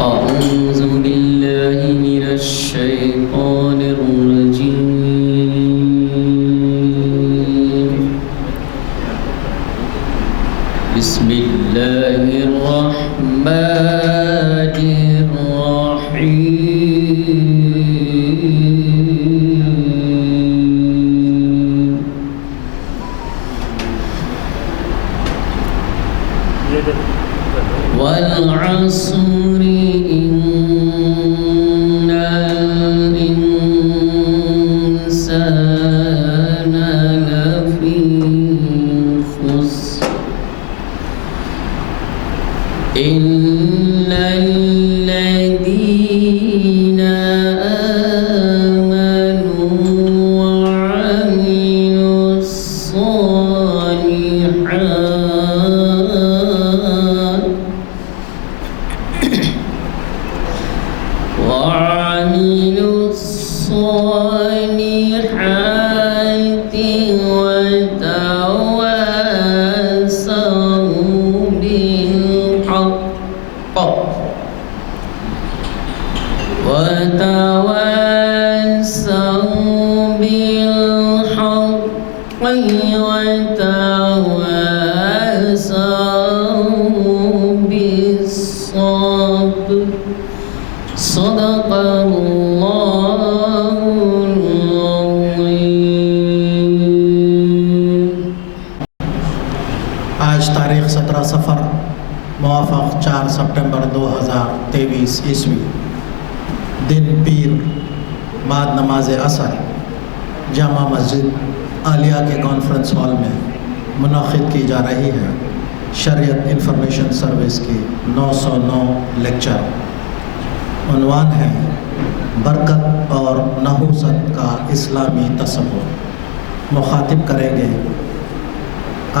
أعوذ بالله من الشيطان الرجيم. بسم الله الرحمن الرحيم. والعصر إن الإنسان لفي خسر إلا الذين آمنوا وعملوا الصالحات وتواصوا بالحق وتواصوا بالصبر. صدق اللہ العظیم. آج تاریخ 17 صفر موافق 4 سپٹمبر 2023 عیسوی، دن پیر، بعد نماز عصر جامع مسجد عالیہ کے کانفرنس ہال میں منعقد کی جا رہی ہے شریعت انفارمیشن سروس کی 909 لیکچر. عنوان ہے برکت اور نحوست کا اسلامی تصور. مخاطب کریں گے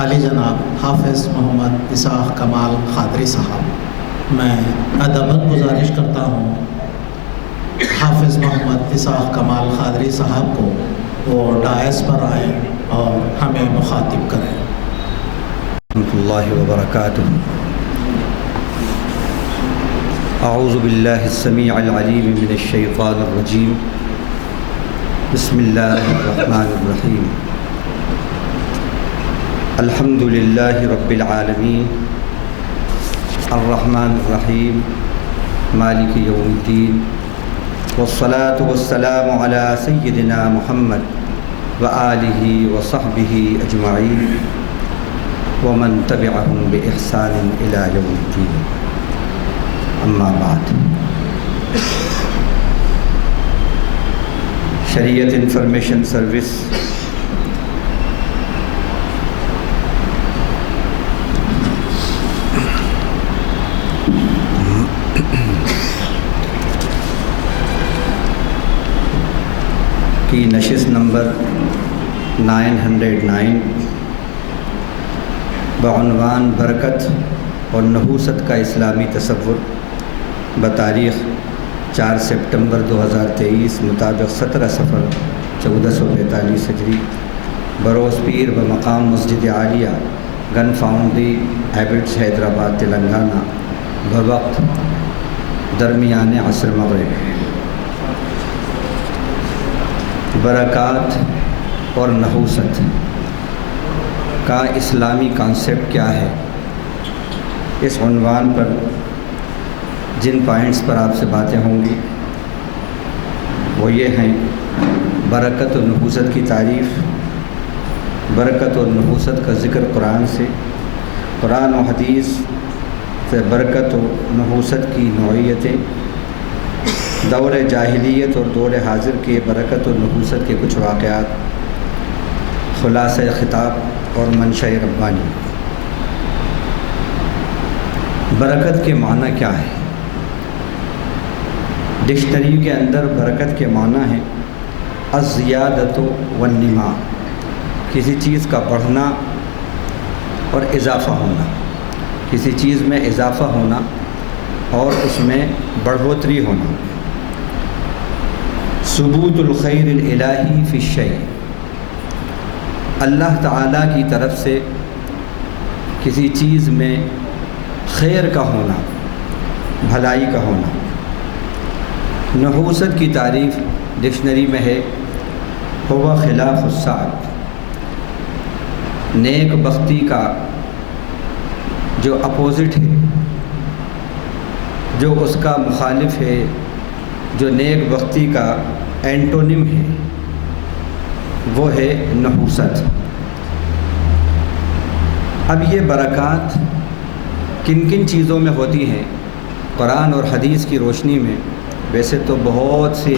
عالی جناب حافظ محمد اسحاق کمال قادری صاحب. میں ادباً گزارش کرتا ہوں حافظ محمد اسحاق کمال قادری صاحب کو وہ ڈائس پر آئیں اور ہمیں مخاطب کریں. ورحمۃ اللہ وبرکاتہ. اعوذ باللہ السمیع العلیم من الشیطان الرجیم. بسم اللہ الرحمن الرحیم. الحمد للہ رب العالمین الرحمن الرحیم مالک یوم الدین والصلاة والسلام علی سیدنا محمد وآلہ وصحبہ اجمعین ومن تبعهم بإحسان إلى يوم الدین. اما بعد. شریعت انفارمیشن سروس کی نشست نمبر 909 بعنوان برکت اور نحوست کا اسلامی تصور بتاریخ 4 سپٹمبر 2023 مطابق 17 صفر 1445 ہجری بروز پیر بمقام مسجد عالیہ گن فاؤنڈری ہیبٹس حیدرآباد تلنگانہ بوقت درمیان عصر مغرب. برکات اور نحوست کا اسلامی کانسیپٹ کیا ہے؟ اس عنوان پر جن پوائنٹس پر آپ سے باتیں ہوں گی وہ یہ ہیں: برکت و نحوست کی تعریف، برکت اور نحوست کا ذکر قرآن سے، قرآن و حدیث سے برکت و نحوست کی نوعیتیں، دور جاہلیت اور دور حاضر کے برکت و نحوست کے کچھ واقعات، خلاصہ خطاب اور منشأ ربانی. برکت کے معنی کیا ہے؟ ڈکشنری کے اندر برکت کے معنی ہے الزیادۃ والنما، کسی چیز کا بڑھنا اور اضافہ ہونا، کسی چیز میں اضافہ ہونا اور اس میں بڑھوتری ہونا. ثبوت الخیر الالہی فی الشیء، اللہ تعالیٰ کی طرف سے کسی چیز میں خیر کا ہونا، بھلائی کا ہونا۔ نحوست کی تعریف ڈکشنری میں ہے ہوا خلاف السعد، نیک بختی کا جو اپوزٹ ہے، جو اس کا مخالف ہے، جو نیک بختی کا اینٹونیم ہے، وہ ہے نحوست۔ اب یہ برکات کن کن چیزوں میں ہوتی ہیں؟ قرآن اور حدیث کی روشنی میں ویسے تو بہت سی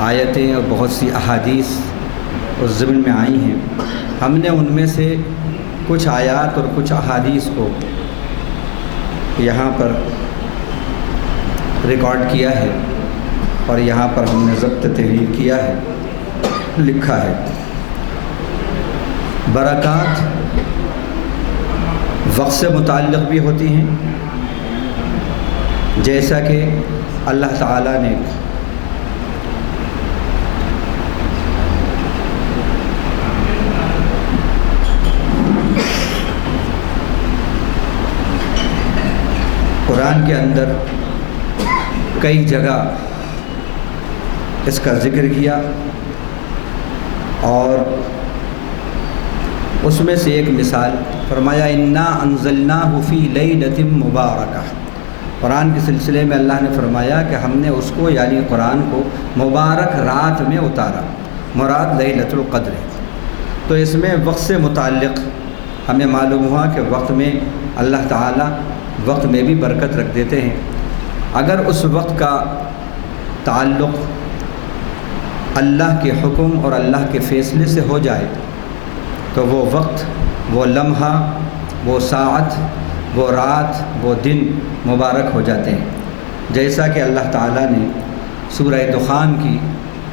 آیتیں اور بہت سی احادیث اس ضمن میں آئی ہیں، ہم نے ان میں سے کچھ آیات اور کچھ احادیث کو یہاں پر ریکارڈ کیا ہے اور یہاں پر ہم نے ضبط تحریر کیا ہے، لکھا ہے۔ برکات وقت سے متعلق بھی ہوتی ہیں، جیسا کہ اللہ تعالیٰ نے قرآن کے اندر کئی جگہ اس کا ذکر کیا، اور اس میں سے ایک مثال فرمایا انا انزلناہ فی لیلۃ مبارکہ۔ قرآن کے سلسلے میں اللہ نے فرمایا کہ ہم نے اس کو یعنی قرآن کو مبارک رات میں اتارا، مراد لیلۃ القدر ہے۔ تو اس میں وقت سے متعلق ہمیں معلوم ہوا کہ وقت میں اللہ تعالیٰ وقت میں بھی برکت رکھ دیتے ہیں۔ اگر اس وقت کا تعلق اللہ کے حکم اور اللہ کے فیصلے سے ہو جائے تو وہ وقت، وہ لمحہ، وہ ساعت، وہ رات، وہ دن مبارک ہو جاتے ہیں، جیسا کہ اللہ تعالیٰ نے سورہ دخان کی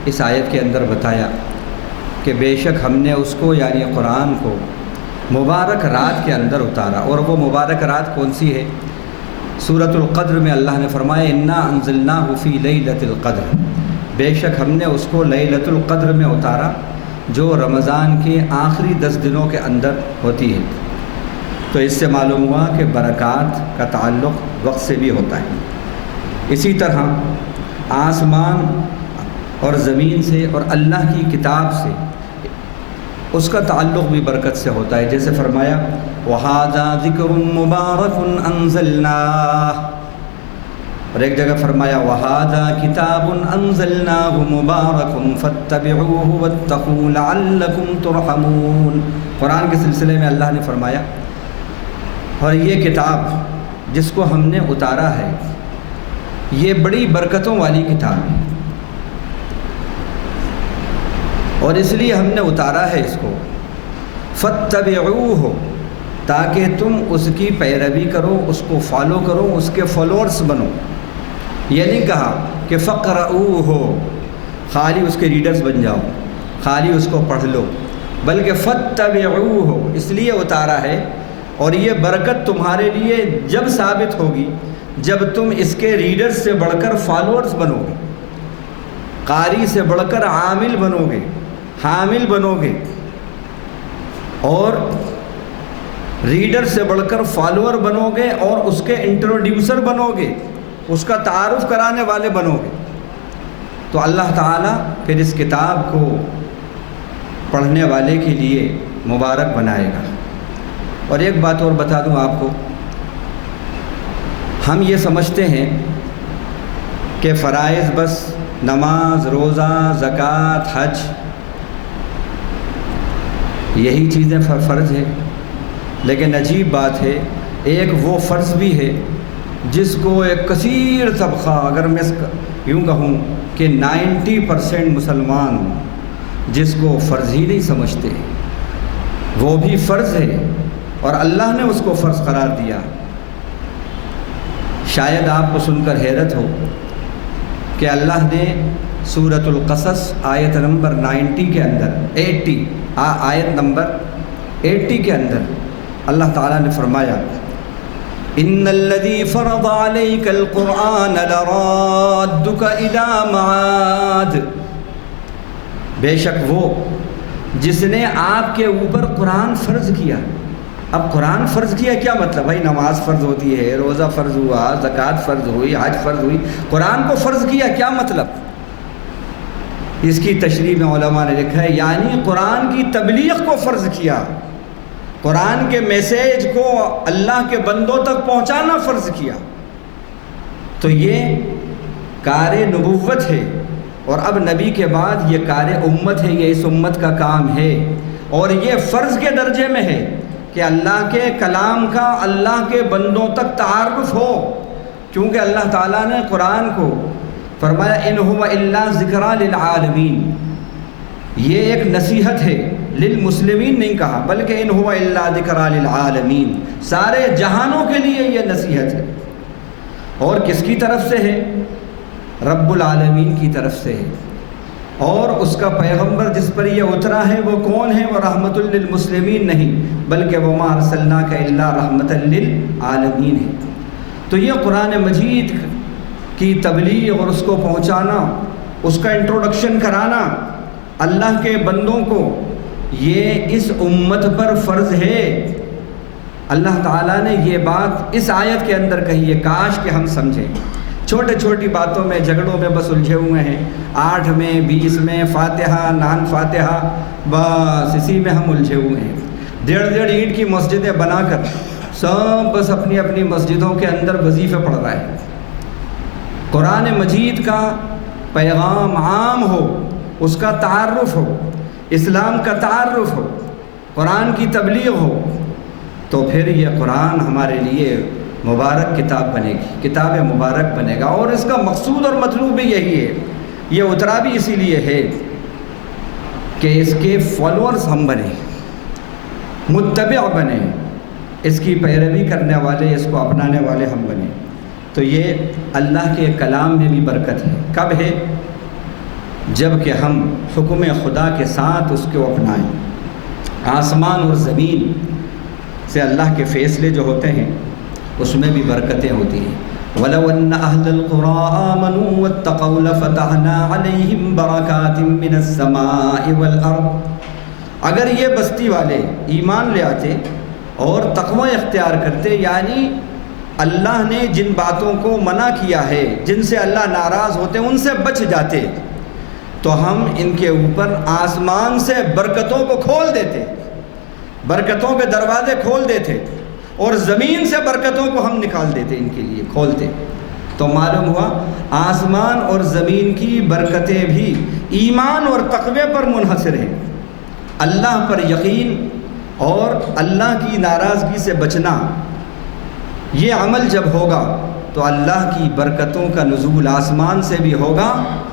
اس آیت کے اندر بتایا کہ بے شک ہم نے اس کو یعنی قرآن کو مبارک رات کے اندر اتارا۔ اور وہ مبارک رات کون سی ہے؟ سورۃ القدر میں اللہ نے فرمایا انا انزلناہ فی لیلۃ القدر، بے شک ہم نے اس کو لیلۃ القدر میں اتارا، جو رمضان کے آخری 10 دنوں کے اندر ہوتی ہے۔ تو اس سے معلوم ہوا کہ برکات کا تعلق وقت سے بھی ہوتا ہے۔ اسی طرح آسمان اور زمین سے اور اللہ کی کتاب سے اس کا تعلق بھی برکت سے ہوتا ہے، جیسے فرمایا وَهَذَا ذِكْرٌ مُبَارَكٌ أَنزَلْنَاهُ، اور ایک جگہ فرمایا وَهَذَا كِتَابٌ أَنزَلْنَاهُ مُبَارَكٌ فَاتَّبِعُوهُ وَاتَّقُوا لَعَلَّكُمْ تُرْحَمُونَ۔ قرآن کے سلسلے میں اللہ نے فرمایا اور یہ کتاب جس کو ہم نے اتارا ہے یہ بڑی برکتوں والی کتاب ہے، اور اس لیے ہم نے اتارا ہے اس کو فَاتَّبِعُوهُ، تاکہ تم اس کی پیروی کرو، اس کو فالو کرو، اس کے فالوورز بنو۔ یہ نہیں کہا کہ فَقْرَؤُوهُ، خالی اس کے ریڈرز بن جاؤ، خالی اس کو پڑھ لو، بلکہ فَاتَّبِعُوهُ اس لیے اتارا ہے، اور یہ برکت تمہارے لیے جب ثابت ہوگی جب تم اس کے ریڈرز سے بڑھ کر فالوورز بنو گے، قاری سے بڑھ کر عامل بنو گے، حامل بنو گے، اور ریڈر سے بڑھ کر فالوور بنو گے، اور اس کے انٹروڈیوسر بنو گے، اس کا تعارف کرانے والے بنو گے، تو اللہ تعالیٰ پھر اس کتاب کو پڑھنے والے کے لیے مبارک بنائے گا۔ اور ایک بات اور بتا دوں آپ کو، ہم یہ سمجھتے ہیں کہ فرائض بس نماز، روزہ، زکوٰۃ، حج، یہی چیزیں فرض ہے، لیکن عجیب بات ہے ایک وہ فرض بھی ہے جس کو ایک کثیر طبقہ، اگر میں یوں کہوں کہ 90% مسلمان جس کو فرض ہی نہیں سمجھتے، وہ بھی فرض ہے اور اللہ نے اس کو فرض قرار دیا۔ شاید آپ کو سن کر حیرت ہو کہ اللہ نے سورۃ القصص آیت نمبر 90 کے اندر 80 آیت نمبر 80 کے اندر اللہ تعالیٰ نے فرمایا ان الذی فرض علیک القرآن لرادک الی معاد، بے شک وہ جس نے آپ کے اوپر قرآن فرض کیا، اب قرآن فرض کیا کیا مطلب؟ بھائی نماز فرض ہوتی ہے، روزہ فرض ہوا، زکوٰۃ فرض ہوئی، حج فرض ہوئی، قرآن کو فرض کیا کیا مطلب؟ اس کی تشریح میں علماء نے لکھا ہے یعنی قرآن کی تبلیغ کو فرض کیا، قرآن کے میسیج کو اللہ کے بندوں تک پہنچانا فرض کیا۔ تو یہ کار نبوت ہے، اور اب نبی کے بعد یہ کار امت ہے، یہ اس امت کا کام ہے، اور یہ فرض کے درجے میں ہے کہ اللہ کے کلام کا اللہ کے بندوں تک تعارف ہو، کیونکہ اللہ تعالیٰ نے قرآن کو فرمایا ان هو الا ذکریٰ للعالمین، یہ ایک نصیحت ہے، للمسلمین نہیں کہا بلکہ ان هو الا ذکریٰ للعالمین، سارے جہانوں کے لیے یہ نصیحت ہے۔ اور کس کی طرف سے ہے؟ رب العالمین کی طرف سے ہے، اور اس کا پیغمبر جس پر یہ اترا ہے وہ کون ہے؟ وہ رحمت للمسلمین نہیں بلکہ وما ارسلناک الا رحمت للعالمین ہے۔ تو یہ قرآن مجید کی تبلیغ اور اس کو پہنچانا، اس کا انٹروڈکشن کرانا اللہ کے بندوں کو، یہ اس امت پر فرض ہے۔ اللہ تعالیٰ نے یہ بات اس آیت کے اندر کہی ہے، کاش کہ ہم سمجھیں۔ چھوٹی چھوٹی باتوں میں، جھگڑوں میں بس الجھے ہوئے ہیں، 8 میں 20 میں فاتحہ نان فاتحہ، بس اسی میں ہم الجھے ہوئے ہیں۔ 1.5 اینٹ کی مسجدیں بنا کر سب بس اپنی اپنی مسجدوں کے اندر وظیفے پڑھ رہے ہیں۔ قرآن مجید کا پیغام عام ہو، اس کا تعارف ہو، اسلام کا تعارف ہو، قرآن کی تبلیغ ہو، تو پھر یہ قرآن ہمارے لیے مبارک کتاب بنے گی، کتاب مبارک بنے گا۔ اور اس کا مقصود اور مطلوب بھی یہی ہے، یہ اترا بھی اسی لیے ہے کہ اس کے فالورز ہم بنیں، متبع بنیں، اس کی پیروی کرنے والے، اس کو اپنانے والے ہم بنیں۔ تو یہ اللہ کے کلام میں بھی برکت ہے۔ کب ہے؟ جب کہ ہم حکم خدا کے ساتھ اس کو اپنائیں۔ آسمان اور زمین سے اللہ کے فیصلے جو ہوتے ہیں اس میں بھی برکتیں ہوتی ہیں۔ وَلَوْ أَنَّ أَهْلَ الْقُرَىٰ آمَنُوا وَاتَّقَوْا لَفَتَحْنَا عَلَيْهِمْ بَرَكَاتٍ مِّنَ السَّمَاءِ وَالْأَرْضِ، اگر یہ بستی والے ایمان لے آتے اور تقوی اختیار کرتے، یعنی اللہ نے جن باتوں کو منع کیا ہے، جن سے اللہ ناراض ہوتے، ان سے بچ جاتے، تو ہم ان کے اوپر آسمان سے برکتوں کو کھول دیتے، برکتوں کے دروازے کھول دیتے، اور زمین سے برکتوں کو ہم نکال دیتے، ان کے لیے کھولتے۔ تو معلوم ہوا آسمان اور زمین کی برکتیں بھی ایمان اور تقوی پر منحصر ہیں۔ اللہ پر یقین اور اللہ کی ناراضگی سے بچنا، یہ عمل جب ہوگا تو اللہ کی برکتوں کا نزول آسمان سے بھی ہوگا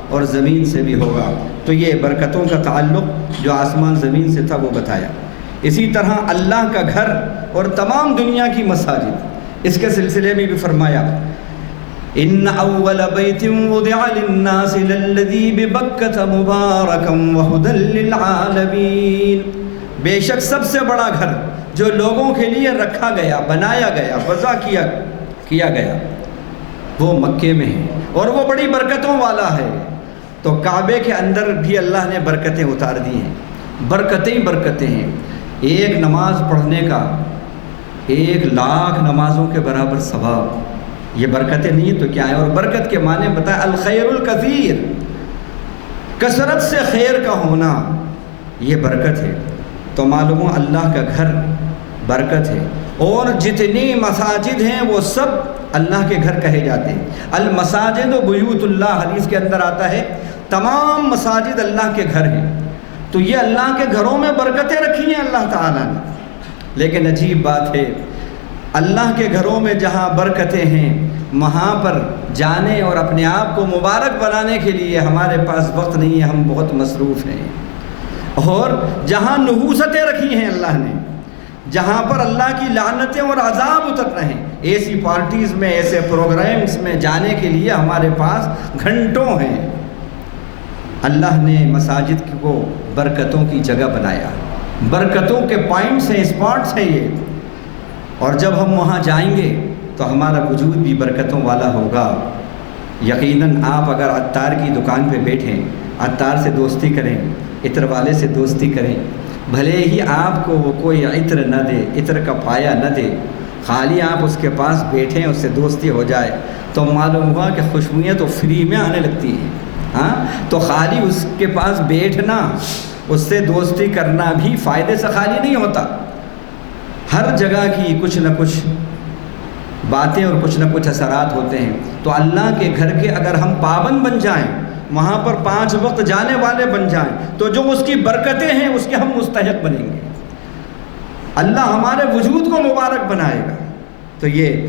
اور زمین سے بھی ہوگا۔ تو یہ برکتوں کا تعلق جو آسمان زمین سے تھا وہ بتایا۔ اسی طرح اللہ کا گھر اور تمام دنیا کی مساجد، اس کے سلسلے میں بھی فرمایا ان اول بیت وضع للناس للذی ببکۃ مبارکا وہدی للعالمین، بے شک سب سے بڑا گھر جو لوگوں کے لیے رکھا گیا، بنایا گیا، وضع کیا گیا، وہ مکے میں ہے اور وہ بڑی برکتوں والا ہے۔ تو کعبے کے اندر بھی اللہ نے برکتیں اتار دی ہیں، برکتیں برکتیں ہیں۔ ایک نماز پڑھنے کا 1,00,000 نمازوں کے برابر ثواب، یہ برکتیں نہیں ہیں تو کیا ہیں؟ اور برکت کے معنی بتائیں الخیر الکثیر، کثرت سے خیر کا ہونا، یہ برکت ہے۔ تو معلوم ہو اللہ کا گھر برکت ہے، اور جتنی مساجد ہیں وہ سب اللہ کے گھر کہے جاتے ہیں۔ المساجد و بیوت اللہ، حدیث کے اندر آتا ہے تمام مساجد اللہ کے گھر ہیں۔ تو یہ اللہ کے گھروں میں برکتیں رکھی ہیں اللہ تعالیٰ نے۔ لیکن عجیب بات ہے، اللہ کے گھروں میں جہاں برکتیں ہیں وہاں پر جانے اور اپنے آپ کو مبارک بنانے کے لیے ہمارے پاس وقت نہیں ہے، ہم بہت مصروف ہیں۔ اور جہاں نحوستیں رکھی ہیں اللہ نے، جہاں پر اللہ کی لعنتیں اور عذاب اتر رہے ہیں، ایسی پارٹیز میں، ایسے پروگرامز میں جانے کے لیے ہمارے پاس گھنٹوں ہیں۔ اللہ نے مساجد کو برکتوں کی جگہ بنایا، برکتوں کے پوائنٹس ہیں، اسپاٹس ہیں یہ، اور جب ہم وہاں جائیں گے تو ہمارا وجود بھی برکتوں والا ہوگا۔ یقیناً آپ اگر عطار کی دکان پہ بیٹھیں، عطار سے دوستی کریں، عطر والے سے دوستی کریں، بھلے ہی آپ کو وہ کوئی عطر نہ دے، عطر کا پایا نہ دے، خالی آپ اس کے پاس بیٹھیں، اس سے دوستی ہو جائے تو معلوم ہوا کہ خوشبوئیں تو فری میں آنے لگتی ہیں۔ ہاں، تو خالی اس کے پاس بیٹھنا، اس سے دوستی کرنا بھی فائدے سے خالی نہیں ہوتا۔ ہر جگہ کی کچھ نہ کچھ باتیں اور کچھ نہ کچھ اثرات ہوتے ہیں۔ تو اللہ کے گھر کے اگر ہم پابند بن جائیں، وہاں پر 5 وقت جانے والے بن جائیں، تو جو اس کی برکتیں ہیں اس کے ہم مستحق بنیں گے، اللہ ہمارے وجود کو مبارک بنائے گا۔ تو یہ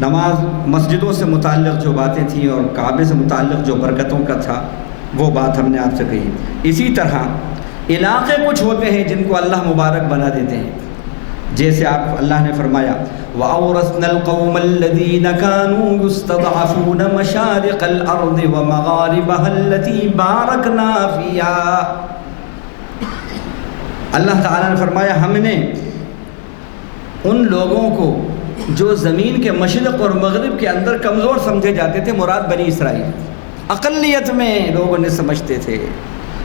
نماز، مسجدوں سے متعلق جو باتیں تھیں اور کعبے سے متعلق جو برکتوں کا تھا وہ بات ہم نے آپ سے کہی۔ اسی طرح علاقے کچھ ہوتے ہیں جن کو اللہ مبارک بنا دیتے ہیں، جیسے آپ اللہ نے فرمایا وَأَوْرَثْنَا الْقَوْمَ الَّذِينَ كَانُوا يُسْتَضْعَفُونَ مَشَارِقَ الْأَرْضِ وَمَغَارِبَهَا الَّتِي بَارَكْنَا فِيهَا۔ اللہ تعالیٰ نے فرمایا ہم نے ان لوگوں کو جو زمین کے مشرق اور مغرب کے اندر کمزور سمجھے جاتے تھے، مراد بنی اسرائیل، اقلیت میں لوگوں نے سمجھتے تھے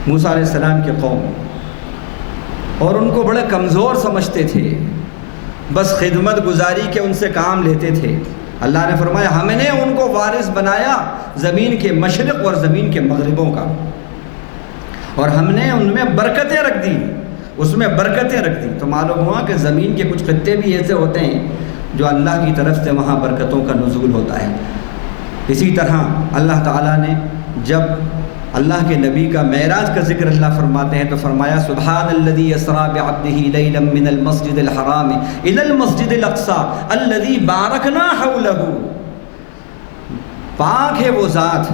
موسیٰ علیہ السلام کے قوم، اور ان کو بڑے کمزور سمجھتے تھے، بس خدمت گزاری کے ان سے کام لیتے تھے۔ اللہ نے فرمایا ہم نے ان کو وارث بنایا زمین کے مشرق اور زمین کے مغربوں کا، اور ہم نے ان میں برکتیں رکھ دی، اس میں برکتیں رکھ دی۔ تو معلوم ہوا کہ زمین کے کچھ خطے بھی ایسے ہوتے ہیں جو اللہ کی طرف سے وہاں برکتوں کا نزول ہوتا ہے۔ اسی طرح اللہ تعالیٰ نے جب اللہ کے نبی کا معراج کا ذکر اللہ فرماتے ہیں تو فرمایا سبحان الذی اسریٰ بعبدہ لیلا من المسجد الحرام الی المسجد الاقصی الذی بارکنا حولہ۔ پاک ہے وہ ذات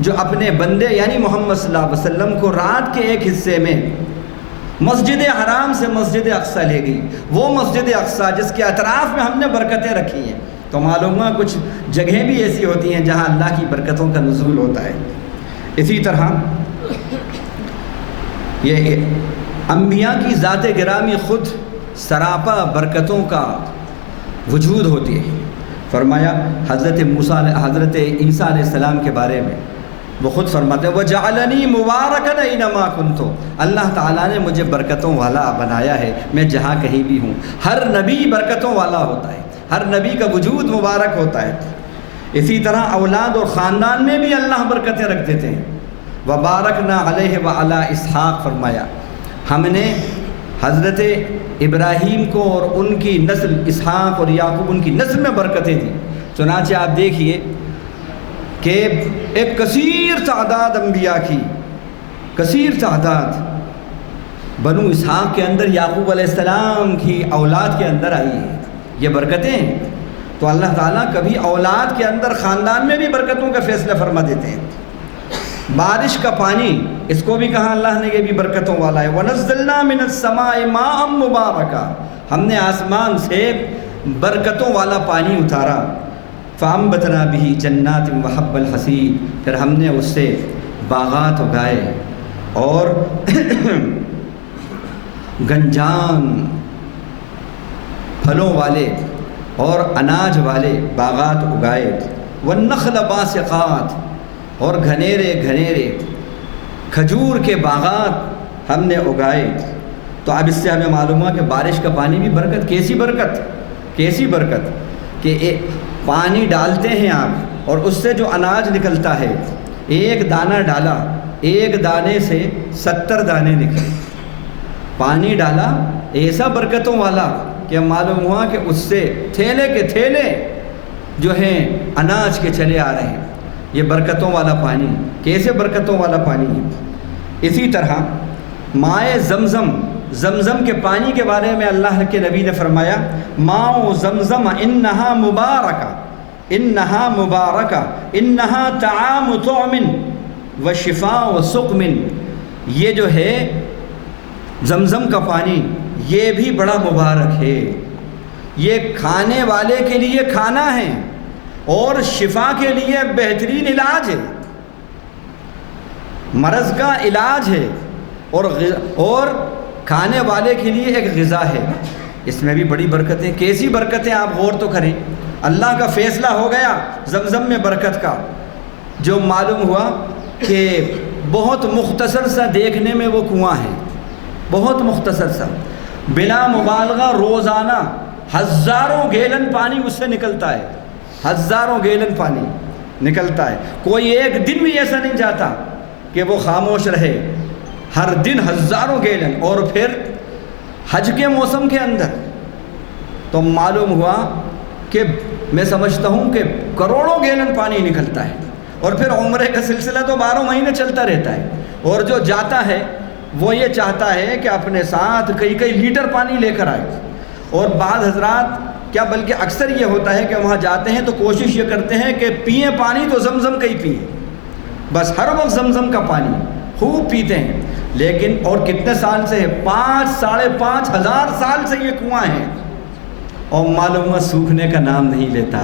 جو اپنے بندے یعنی محمد صلی اللہ علیہ وسلم کو رات کے ایک حصے میں مسجد حرام سے مسجد اقصی لے گئی، وہ مسجد اقصی جس کے اطراف میں ہم نے برکتیں رکھی ہیں۔ تو معلوم ہوا کچھ جگہیں بھی ایسی ہوتی ہیں جہاں اللہ کی برکتوں کا نزول ہوتا ہے۔ اسی طرح یہ انبیاء کی ذات گرامی خود سراپا برکتوں کا وجود ہوتی ہے۔ فرمایا حضرت عیسیٰ علیہ السلام کے بارے میں وہ خود فرماتے ہیں وَجَعَلَنِي مُبَارَكًا أَيْنَمَا كُنتُ، اللہ تعالیٰ نے مجھے برکتوں والا بنایا ہے، میں جہاں کہیں بھی ہوں۔ ہر نبی برکتوں والا ہوتا ہے، ہر نبی کا وجود مبارک ہوتا ہے۔ اسی طرح اولاد اور خاندان میں بھی اللہ برکتیں رکھ دیتے ہیں۔ وَبَارَكْنَا عَلَيْهِ وَعَلَىٰ اسحاق، فرمایا ہم نے حضرت ابراہیم کو اور ان کی نسل اسحاق اور یعقوب ان کی نسل میں برکتیں دی۔ چنانچہ آپ دیکھیے کہ ایک کثیر تعداد انبیاء کی، کثیر تعداد بنو اسحاق کے اندر یعقوب علیہ السلام کی اولاد کے اندر آئی ہے۔ یہ برکتیں ہیں۔ تو اللہ تعالیٰ کبھی اولاد کے اندر خاندان میں بھی برکتوں کا فیصلہ فرما دیتے ہیں۔ بارش کا پانی، اس کو بھی کہا اللہ نے یہ بھی برکتوں والا ہے۔ وَنَزَّلْنَا مِنَ السَّمَاءِ مَاءً مُبَارَكًا، ہم نے آسمان سے برکتوں والا پانی اتارا۔ فَأَنبَتْنَا بِهِ جَنَّاتٍ وَحَبَّ الْحَصِيدِ، پھر ہم نے اس سے باغات اگائے اور گنجان پھلوں والے اور اناج والے باغات اگائے۔ وَالنَّخْلَ بَاسِقَاتٍ، اور گھنیرے گھنیرے کھجور کے باغات ہم نے اگائے۔ تو اب اس سے ہمیں معلوم ہوا کہ بارش کا پانی بھی برکت، کیسی برکت، کیسی برکت کہ پانی ڈالتے ہیں آپ اور اس سے جو اناج نکلتا ہے، ایک دانہ ڈالا، ایک دانے سے 70 دانے نکلے۔ پانی ڈالا ایسا برکتوں والا کہ معلوم ہوا کہ اس سے تھیلے کے تھیلے جو ہیں اناج کے چلے آ رہے ہیں۔ یہ برکتوں والا پانی، کیسے برکتوں والا پانی ہے۔ اسی طرح مائے زمزم، زمزم کے پانی کے بارے میں اللہ کے نبی نے فرمایا ماء زمزم انہا مبارکہ، انہا مبارکہ، انہا طعام طعم و شفاء و سقم، یہ جو ہے زمزم کا پانی یہ بھی بڑا مبارک ہے، یہ کھانے والے کے لیے کھانا ہے اور شفا کے لیے بہترین علاج ہے، مرض کا علاج ہے، اور کھانے والے کے لیے ایک غذا ہے۔ اس میں بھی بڑی برکتیں، کیسی برکتیں آپ غور تو کریں۔ اللہ کا فیصلہ ہو گیا زمزم میں برکت کا، جو معلوم ہوا کہ بہت مختصر سا دیکھنے میں وہ کنواں ہے، بہت مختصر سا، بلا مبالغہ روزانہ ہزاروں گیلن پانی اس سے نکلتا ہے، ہزاروں گیلن پانی نکلتا ہے۔ کوئی ایک دن بھی ایسا نہیں جاتا کہ وہ خاموش رہے، ہر دن ہزاروں گیلن۔ اور پھر حج کے موسم کے اندر تو معلوم ہوا کہ میں سمجھتا ہوں کہ کروڑوں گیلن پانی نکلتا ہے۔ اور پھر عمرے کا سلسلہ تو 12 مہینے چلتا رہتا ہے، اور جو جاتا ہے وہ یہ چاہتا ہے کہ اپنے ساتھ کئی لیٹر پانی لے کر آئے۔ اور بعض حضرات کیا بلکہ اکثر یہ ہوتا ہے کہ وہاں جاتے ہیں تو کوشش یہ کرتے ہیں کہ پئیں پانی تو زمزم کا ہی پئیں، بس ہر وقت زمزم کا پانی خوب پیتے ہیں۔ لیکن اور کتنے سال سے ہے، 5 ساڑھے 5 ہزار سال سے یہ کنواں ہے، اور معلوم ہے سوکھنے کا نام نہیں لیتا۔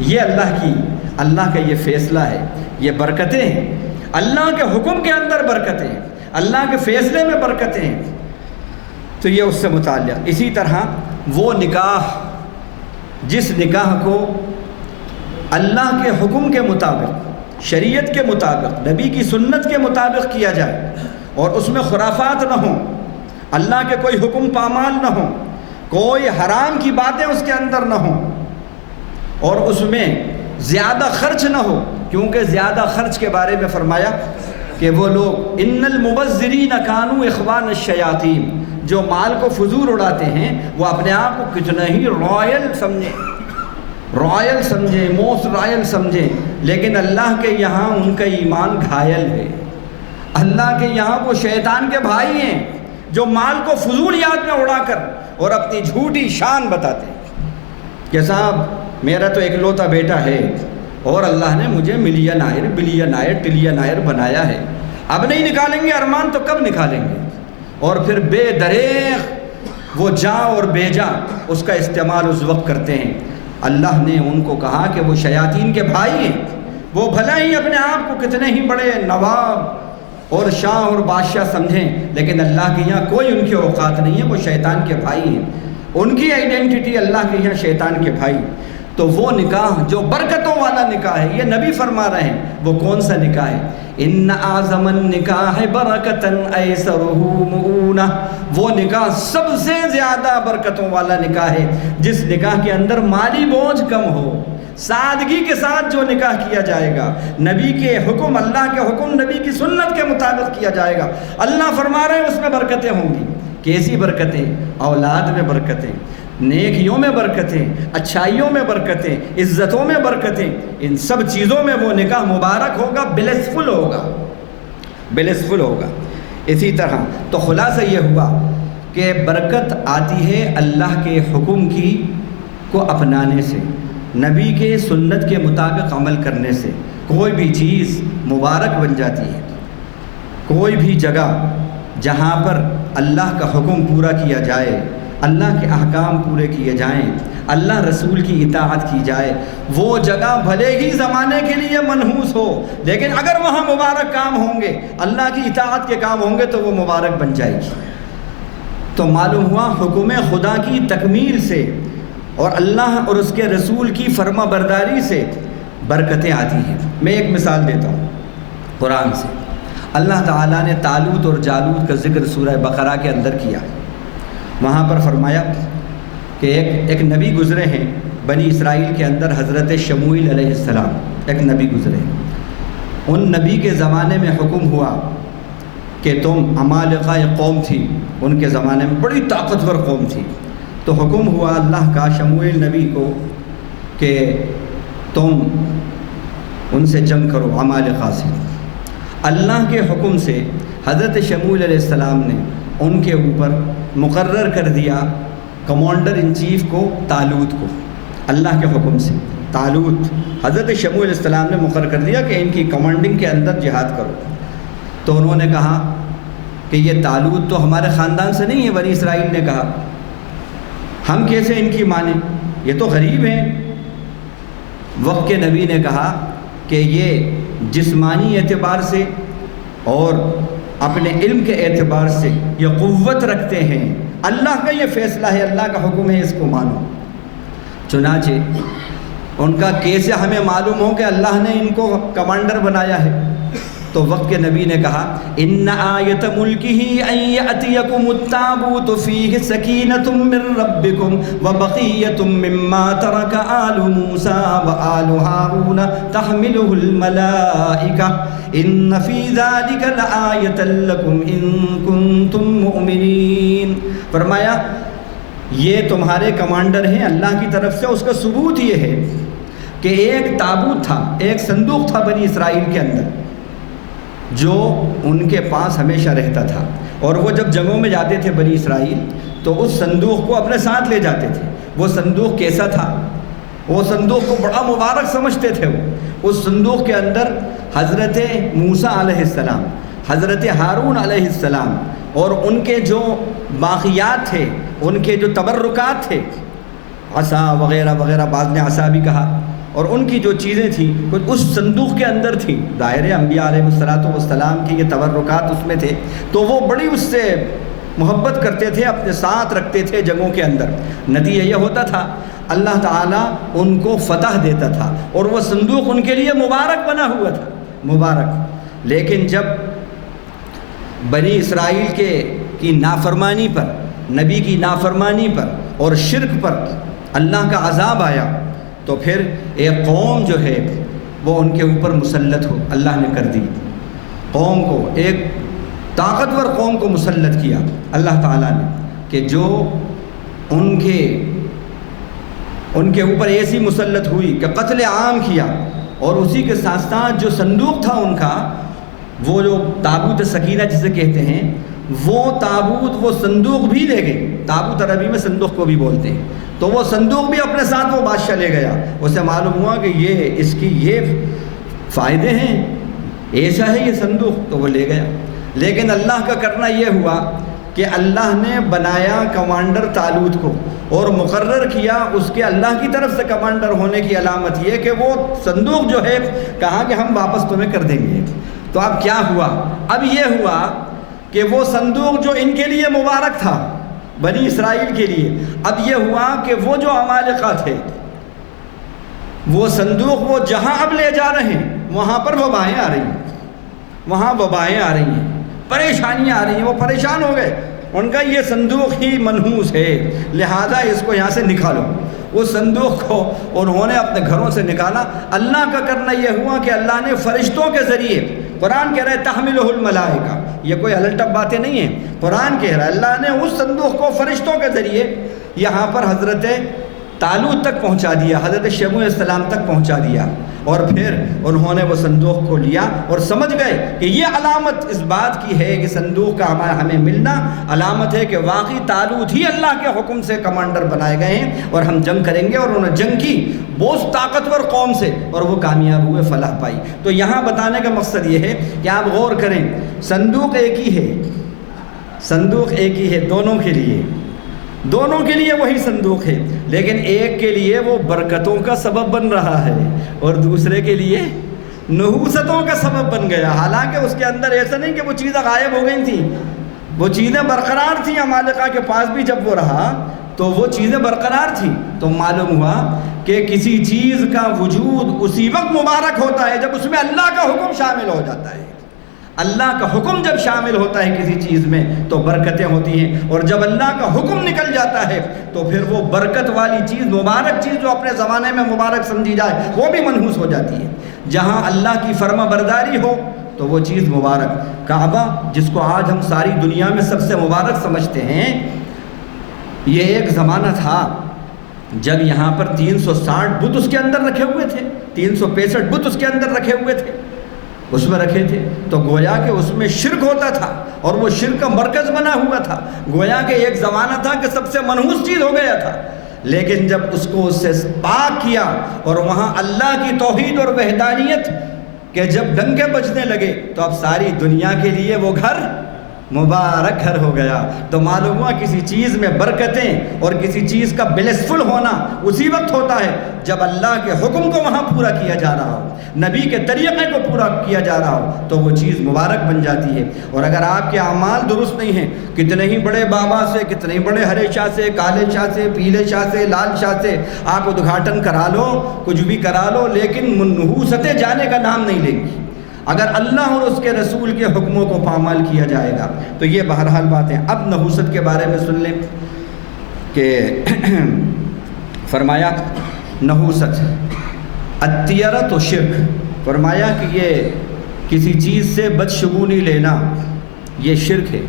یہ اللہ کا یہ فیصلہ ہے، یہ برکتیں ہیں، اللہ کے حکم کے اندر برکتیں ہیں، اللہ کے فیصلے میں برکتیں ہیں۔ تو یہ اس سے متعلق۔ اسی طرح وہ نکاح جس نکاح کو اللہ کے حکم کے مطابق، شریعت کے مطابق، نبی کی سنت کے مطابق کیا جائے، اور اس میں خرافات نہ ہوں، اللہ کے کوئی حکم پامال نہ ہوں، کوئی حرام کی باتیں اس کے اندر نہ ہوں، اور اس میں زیادہ خرچ نہ ہو، کیونکہ زیادہ خرچ کے بارے میں فرمایا کہ وہ لوگ ان المبذرین کانوا اخوان الشیاطین، جو مال کو فضول اڑاتے ہیں وہ اپنے آپ کو کتنا ہی رائل سمجھیں، موسٹ رائل سمجھیں، لیکن اللہ کے یہاں ان کا ایمان گھائل ہے۔ اللہ کے یہاں وہ شیطان کے بھائی ہیں جو مال کو فضولیات میں اڑا کر اور اپنی جھوٹی شان بتاتے ہیں کہ صاحب میرا تو اکلوتا بیٹا ہے اور اللہ نے مجھے ملین آئر، بلین آئر، ٹریلین آئر بنایا ہے، اب نہیں نکالیں گے ارمان تو کب نکالیں گے؟ اور پھر بے دریغ وہ جاں اور بے جاں اس کا استعمال اس وقت کرتے ہیں۔ اللہ نے ان کو کہا کہ وہ شیاطین کے بھائی ہیں، وہ بھلا ہی اپنے آپ کو کتنے ہی بڑے نواب اور شاہ اور بادشاہ سمجھیں، لیکن اللہ کے یہاں کوئی ان کی اوقات نہیں ہے، وہ شیطان کے بھائی ہیں، ان کی آئیڈینٹی اللہ کے یہاں شیطان کے بھائی۔ تو وہ نکاح جو برکتوں والا نکاح ہے، یہ نبی فرما رہے ہیں، وہ کون سا نکاح ہے؟ ان اعظم النکاح برکتا ایسرہ مؤونہ، وہ نکاح سب سے زیادہ برکتوں والا نکاح ہے جس نکاح کے اندر مالی بوجھ کم ہو، سادگی کے ساتھ جو نکاح کیا جائے گا، نبی کے حکم، اللہ کے حکم، نبی کی سنت کے مطابق کیا جائے گا، اللہ فرما رہے ہیں اس میں برکتیں ہوں گی۔ کیسی برکتیں؟ اولاد میں برکتیں، نیکیوں میں برکتیں، اچھائیوں میں برکتیں، عزتوں میں برکتیں، ان سب چیزوں میں وہ نکاح مبارک ہوگا، بلسفل ہوگا۔ اسی طرح تو خلاصہ یہ ہوا کہ برکت آتی ہے اللہ کے حکم کو اپنانے سے، نبی کے سنت کے مطابق عمل کرنے سے کوئی بھی چیز مبارک بن جاتی ہے۔ کوئی بھی جگہ جہاں پر اللہ کا حکم پورا کیا جائے، اللہ کے احکام پورے کیے جائیں، اللہ رسول کی اطاعت کی جائے، وہ جگہ بھلے ہی زمانے کے لیے منحوس ہو، لیکن اگر وہاں مبارک کام ہوں گے، اللہ کی اطاعت کے کام ہوں گے تو وہ مبارک بن جائے گی۔ تو معلوم ہوا حکم خدا کی تکمیل سے اور اللہ اور اس کے رسول کی فرما برداری سے برکتیں آتی ہیں۔ میں ایک مثال دیتا ہوں قرآن سے۔ اللہ تعالیٰ نے طالوت اور جالوت کا ذکر سورہ بقرہ کے اندر کیا، وہاں پر فرمایا کہ ایک نبی گزرے ہیں بنی اسرائیل کے اندر، حضرت شموئیل علیہ السلام ایک نبی گزرے۔ ان نبی کے زمانے میں حکم ہوا کہ تم عمالقہ قوم تھی، ان کے زمانے میں بڑی طاقتور قوم تھی، تو حکم ہوا اللہ کا شموئیل نبی کو کہ تم ان سے جنگ کرو، عمالقہ سے۔ اللہ کے حکم سے حضرت شموئیل علیہ السلام نے ان کے اوپر مقرر کر دیا کمانڈر ان چیف کو، طالوت کو۔ اللہ کے حکم سے طالوت حضرت شموئیل علیہ السلام نے مقرر کر دیا کہ ان کی کمانڈنگ کے اندر جہاد کرو۔ تو انہوں نے کہا کہ یہ طالوت تو ہمارے خاندان سے نہیں ہے، بنی اسرائیل نے کہا، ہم کیسے ان کی مانیں، یہ تو غریب ہیں۔ وقت کے نبی نے کہا کہ یہ جسمانی اعتبار سے اور اپنے علم کے اعتبار سے یہ قوت رکھتے ہیں، اللہ کا یہ فیصلہ ہے، اللہ کا حکم ہے، اس کو مانو۔ چنانچہ ان کا کیسے ہمیں معلوم ہو کہ اللہ نے ان کو کمانڈر بنایا ہے؟ تو وقت کے نبی نے کہا ان آیت ملکہ ان یأتیکم التابوت فیہ سکینۃ من ربکم وبقیۃ مما ترک آل موسیٰ وآل ہارون تحملہ الملائکہ ان فی ذلک لآیۃ لکم ان کنتم مؤمنین۔ فرمایا یہ تمہارے کمانڈر ہیں اللہ کی طرف سے، اس کا ثبوت یہ ہے کہ ایک تابوت تھا، ایک صندوق تھا بنی اسرائیل کے اندر جو ان کے پاس ہمیشہ رہتا تھا، اور وہ جب جنگوں میں جاتے تھے بنی اسرائیل تو اس صندوق کو اپنے ساتھ لے جاتے تھے۔ وہ صندوق کیسا تھا؟ وہ صندوق کو بڑا مبارک سمجھتے تھے۔ وہ اس صندوق کے اندر حضرت موسیٰ علیہ السلام، حضرت ہارون علیہ السلام اور ان کے جو باقیات تھے، ان کے جو تبرکات تھے، عصا وغیرہ وغیرہ، بعض نے عصا بھی کہا، اور ان کی جو چیزیں تھیں کچھ اس صندوق کے اندر تھیں۔ ظاہر انبیاء علیہ السلام کی یہ تبرکات اس میں تھے، تو وہ بڑی اس سے محبت کرتے تھے، اپنے ساتھ رکھتے تھے جنگوں کے اندر۔ نتیجہ یہ ہوتا تھا اللہ تعالیٰ ان کو فتح دیتا تھا، اور وہ صندوق ان کے لیے مبارک بنا ہوا تھا، مبارک۔ لیکن جب بنی اسرائیل کی نافرمانی پر، نبی کی نافرمانی پر اور شرک پر اللہ کا عذاب آیا تو پھر ایک قوم جو ہے وہ ان کے اوپر مسلط ہو، اللہ نے کر دی۔ قوم کو، ایک طاقتور قوم کو مسلط کیا اللہ تعالیٰ نے، کہ جو ان کے اوپر ایسی مسلط ہوئی کہ قتل عام کیا، اور اسی کے ساتھ ساتھ جو صندوق تھا ان کا، وہ جو تابوت سکینہ جسے کہتے ہیں، وہ تابوت، وہ صندوق بھی لے گئے۔ تابوت عربی میں صندوق کو بھی بولتے ہیں، تو وہ صندوق بھی اپنے ساتھ وہ بادشاہ لے گیا۔ اسے معلوم ہوا کہ اس کی یہ فائدے ہیں، ایسا ہے یہ صندوق، تو وہ لے گیا۔ لیکن اللہ کا کرنا یہ ہوا کہ اللہ نے بنایا کمانڈر طالوت کو، اور مقرر کیا اس کے اللہ کی طرف سے کمانڈر ہونے کی علامت یہ کہ وہ صندوق جو ہے کہا کہ ہم واپس تمہیں کر دیں گے۔ تو اب کیا ہوا؟ اب یہ ہوا کہ وہ صندوق جو ان کے لیے مبارک تھا، بنی اسرائیل کے لیے، اب یہ ہوا کہ وہ جو عمالقہ تھے، وہ صندوق وہ جہاں اب لے جا رہے ہیں وہاں پر وبائیں آ رہی ہیں، وہاں وبائیں آ رہی ہیں، پریشانیاں آ رہی ہیں۔ وہ پریشان ہو گئے، ان کا یہ صندوق ہی منحوس ہے، لہذا اس کو یہاں سے نکالو۔ اس صندوق کو انہوں نے اپنے گھروں سے نکالا۔ اللہ کا کرنا یہ ہوا کہ اللہ نے فرشتوں کے ذریعے، قرآن کہہ رہا ہے تحملہ الملائکہ، یہ کوئی الٹپ باتیں نہیں ہیں، قرآن کہہ رہا ہے اللہ نے اس صندوق کو فرشتوں کے ذریعے یہاں پر حضرت طالوت تک پہنچا دیا، حضرت شموئیل علیہ السلام تک پہنچا دیا، اور پھر انہوں نے وہ صندوق کو لیا اور سمجھ گئے کہ یہ علامت اس بات کی ہے کہ صندوق کا ہمیں ملنا علامت ہے کہ واقعی طالوت ہی اللہ کے حکم سے کمانڈر بنائے گئے ہیں، اور ہم جنگ کریں گے۔ اور انہوں نے جنگ کی بہت طاقتور قوم سے، اور وہ کامیاب ہوئے، فلاح پائی۔ تو یہاں بتانے کا مقصد یہ ہے کہ آپ غور کریں، صندوق ایک ہی ہے، صندوق ایک ہی ہے دونوں کے لیے، دونوں کے لیے وہی صندوق ہے، لیکن ایک کے لیے وہ برکتوں کا سبب بن رہا ہے اور دوسرے کے لیے نحوستوں کا سبب بن گیا۔ حالانکہ اس کے اندر ایسا نہیں کہ وہ چیزیں غائب ہو گئی تھیں، وہ چیزیں برقرار تھیں۔ عمالقہ کے پاس بھی جب وہ رہا تو وہ چیزیں برقرار تھیں، تو معلوم ہوا کہ کسی چیز کا وجود اسی وقت مبارک ہوتا ہے جب اس میں اللہ کا حکم شامل ہو جاتا ہے۔ اللہ کا حکم جب شامل ہوتا ہے کسی چیز میں تو برکتیں ہوتی ہیں، اور جب اللہ کا حکم نکل جاتا ہے تو پھر وہ برکت والی چیز، مبارک چیز جو اپنے زمانے میں مبارک سمجھی جائے، وہ بھی منحوس ہو جاتی ہے۔ جہاں اللہ کی فرما برداری ہو تو وہ چیز مبارک۔ کعبہ جس کو آج ہم ساری دنیا میں سب سے مبارک سمجھتے ہیں، یہ ایک زمانہ تھا جب یہاں پر 360 بت اس کے اندر رکھے ہوئے تھے، 365 بت اس کے اندر رکھے ہوئے تھے، اس میں رکھے تھے، تو گویا کہ اس میں شرک ہوتا تھا اور وہ شرک کا مرکز بنا ہوا تھا۔ گویا کہ ایک زمانہ تھا کہ سب سے منحوس چیز ہو گیا تھا، لیکن جب اس کو اس سے پاک کیا اور وہاں اللہ کی توحید اور وحدانیت کے جب ڈنکے بجنے لگے تو اب ساری دنیا کے لیے وہ گھر مبارک گھر ہو گیا۔ تو معلوم ہوا کسی چیز میں برکتیں اور کسی چیز کا بلسفل ہونا اسی وقت ہوتا ہے جب اللہ کے حکم کو وہاں پورا کیا جا رہا ہو، نبی کے طریقے کو پورا کیا جا رہا ہو، تو وہ چیز مبارک بن جاتی ہے۔ اور اگر آپ کے اعمال درست نہیں ہیں، کتنے ہی بڑے بابا سے، کتنے ہی بڑے ہرے شاہ سے، کالے شاہ سے، پیلے شاہ سے، لال شاہ سے آپ ادھاٹن کرا لو، کچھ بھی کرا لو، لیکن منحوستیں جانے کا نام نہیں لیں گی۔ اگر اللہ اور اس کے رسول کے حکموں کو پامال کیا جائے گا۔ تو یہ بہرحال بات ہے۔ اب نحوست کے بارے میں سن لیں کہ فرمایا نحوست الطیرۃ و شرک، فرمایا کہ یہ کسی چیز سے بدشگونی لینا یہ شرک ہے،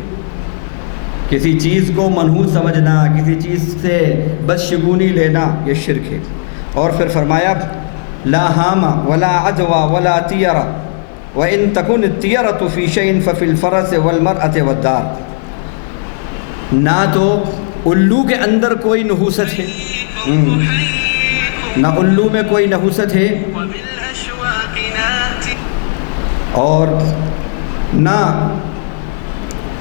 کسی چیز کو منحوس سمجھنا، کسی چیز سے بدشگونی لینا یہ شرک ہے۔ اور پھر فرمایا لا ہام ولا عجوا ولا طیرہ وَإِن تَكُنِ الطِّيَرَةُ فِي شَيْءٍ فَفِي الْفَرَسِ وَالْمَرْأَةِ وَالدَّارِ، نہ تو الو کے اندر کوئی نحوست ہے، نہ الو میں کوئی نحوست ہے، اور نہ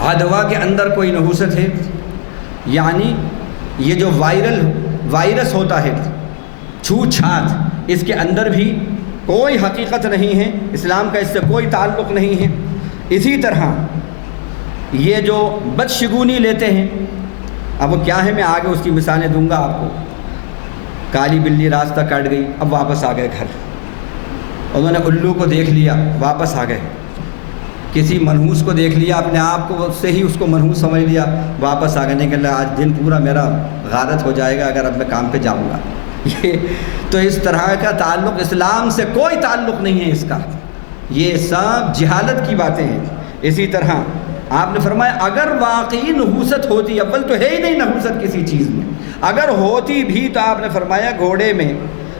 عدوا کے اندر کوئی نحوست ہے۔ یعنی یہ جو وائرس ہوتا ہے چھوت چھات، اس کے اندر بھی کوئی حقیقت نہیں ہے، اسلام کا اس سے کوئی تعلق نہیں ہے۔ اسی طرح یہ جو بدشگونی لیتے ہیں، اب وہ کیا ہے میں آگے اس کی مثالیں دوں گا آپ کو۔ کالی بلی راستہ کاٹ گئی، اب واپس آ گئے گھر، انہوں نے الو کو دیکھ لیا واپس آ گئے، کسی منحوس کو دیکھ لیا، اپنے آپ کو اس سے ہی اس کو منحوس سمجھ لیا، واپس آ گئے، نہیں کہ آج دن پورا میرا غارت ہو جائے گا اگر اب میں کام پہ جاؤں گا۔ تو اس طرح کا تعلق اسلام سے کوئی تعلق نہیں ہے اس کا، یہ سب جہالت کی باتیں ہیں۔ اسی طرح آپ نے فرمایا اگر واقعی نحوست ہوتی، اول تو ہے ہی نہیں نحوست کسی چیز میں، اگر ہوتی بھی تو آپ نے فرمایا گھوڑے میں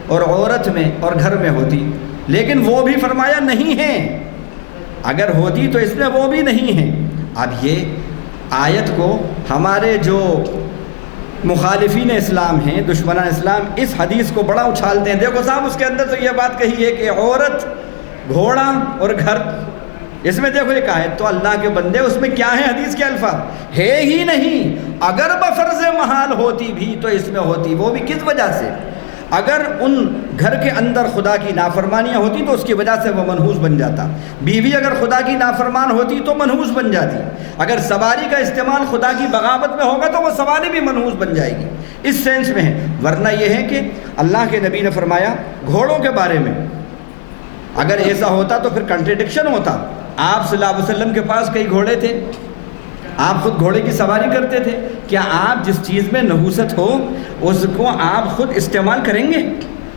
اور عورت میں اور گھر میں ہوتی، لیکن وہ بھی فرمایا نہیں ہے، اگر ہوتی تو اس میں وہ بھی نہیں ہے۔ اب یہ آیت کو ہمارے جو مخالفین اسلام ہیں، دشمنان اسلام، اس حدیث کو بڑا اچھالتے ہیں۔ دیکھو صاحب اس کے اندر تو یہ بات کہی ہے کہ عورت، گھوڑا اور گھر، اس میں دیکھو یہ کہا ہے، تو اللہ کے بندے اس میں کیا ہے؟ حدیث کے الفاظ ہے ہی نہیں۔ اگر بفرض محال ہوتی بھی تو اس میں ہوتی، وہ بھی کس وجہ سے؟ اگر ان گھر کے اندر خدا کی نافرمانیاں ہوتی تو اس کی وجہ سے وہ منحوس بن جاتا، بیوی اگر خدا کی نافرمان ہوتی تو منحوس بن جاتی، اگر سواری کا استعمال خدا کی بغاوت میں ہوگا تو وہ سواری بھی منحوس بن جائے گی، اس سینس میں ہے۔ ورنہ یہ ہے کہ اللہ کے نبی نے فرمایا گھوڑوں کے بارے میں، اگر ایسا ہوتا تو پھر کنٹریڈکشن ہوتا۔ آپ صلی اللہ علیہ وسلم کے پاس کئی گھوڑے تھے، آپ خود گھوڑے کی سواری کرتے تھے، کیا آپ جس چیز میں نحوست ہو اس کو آپ خود استعمال کریں گے؟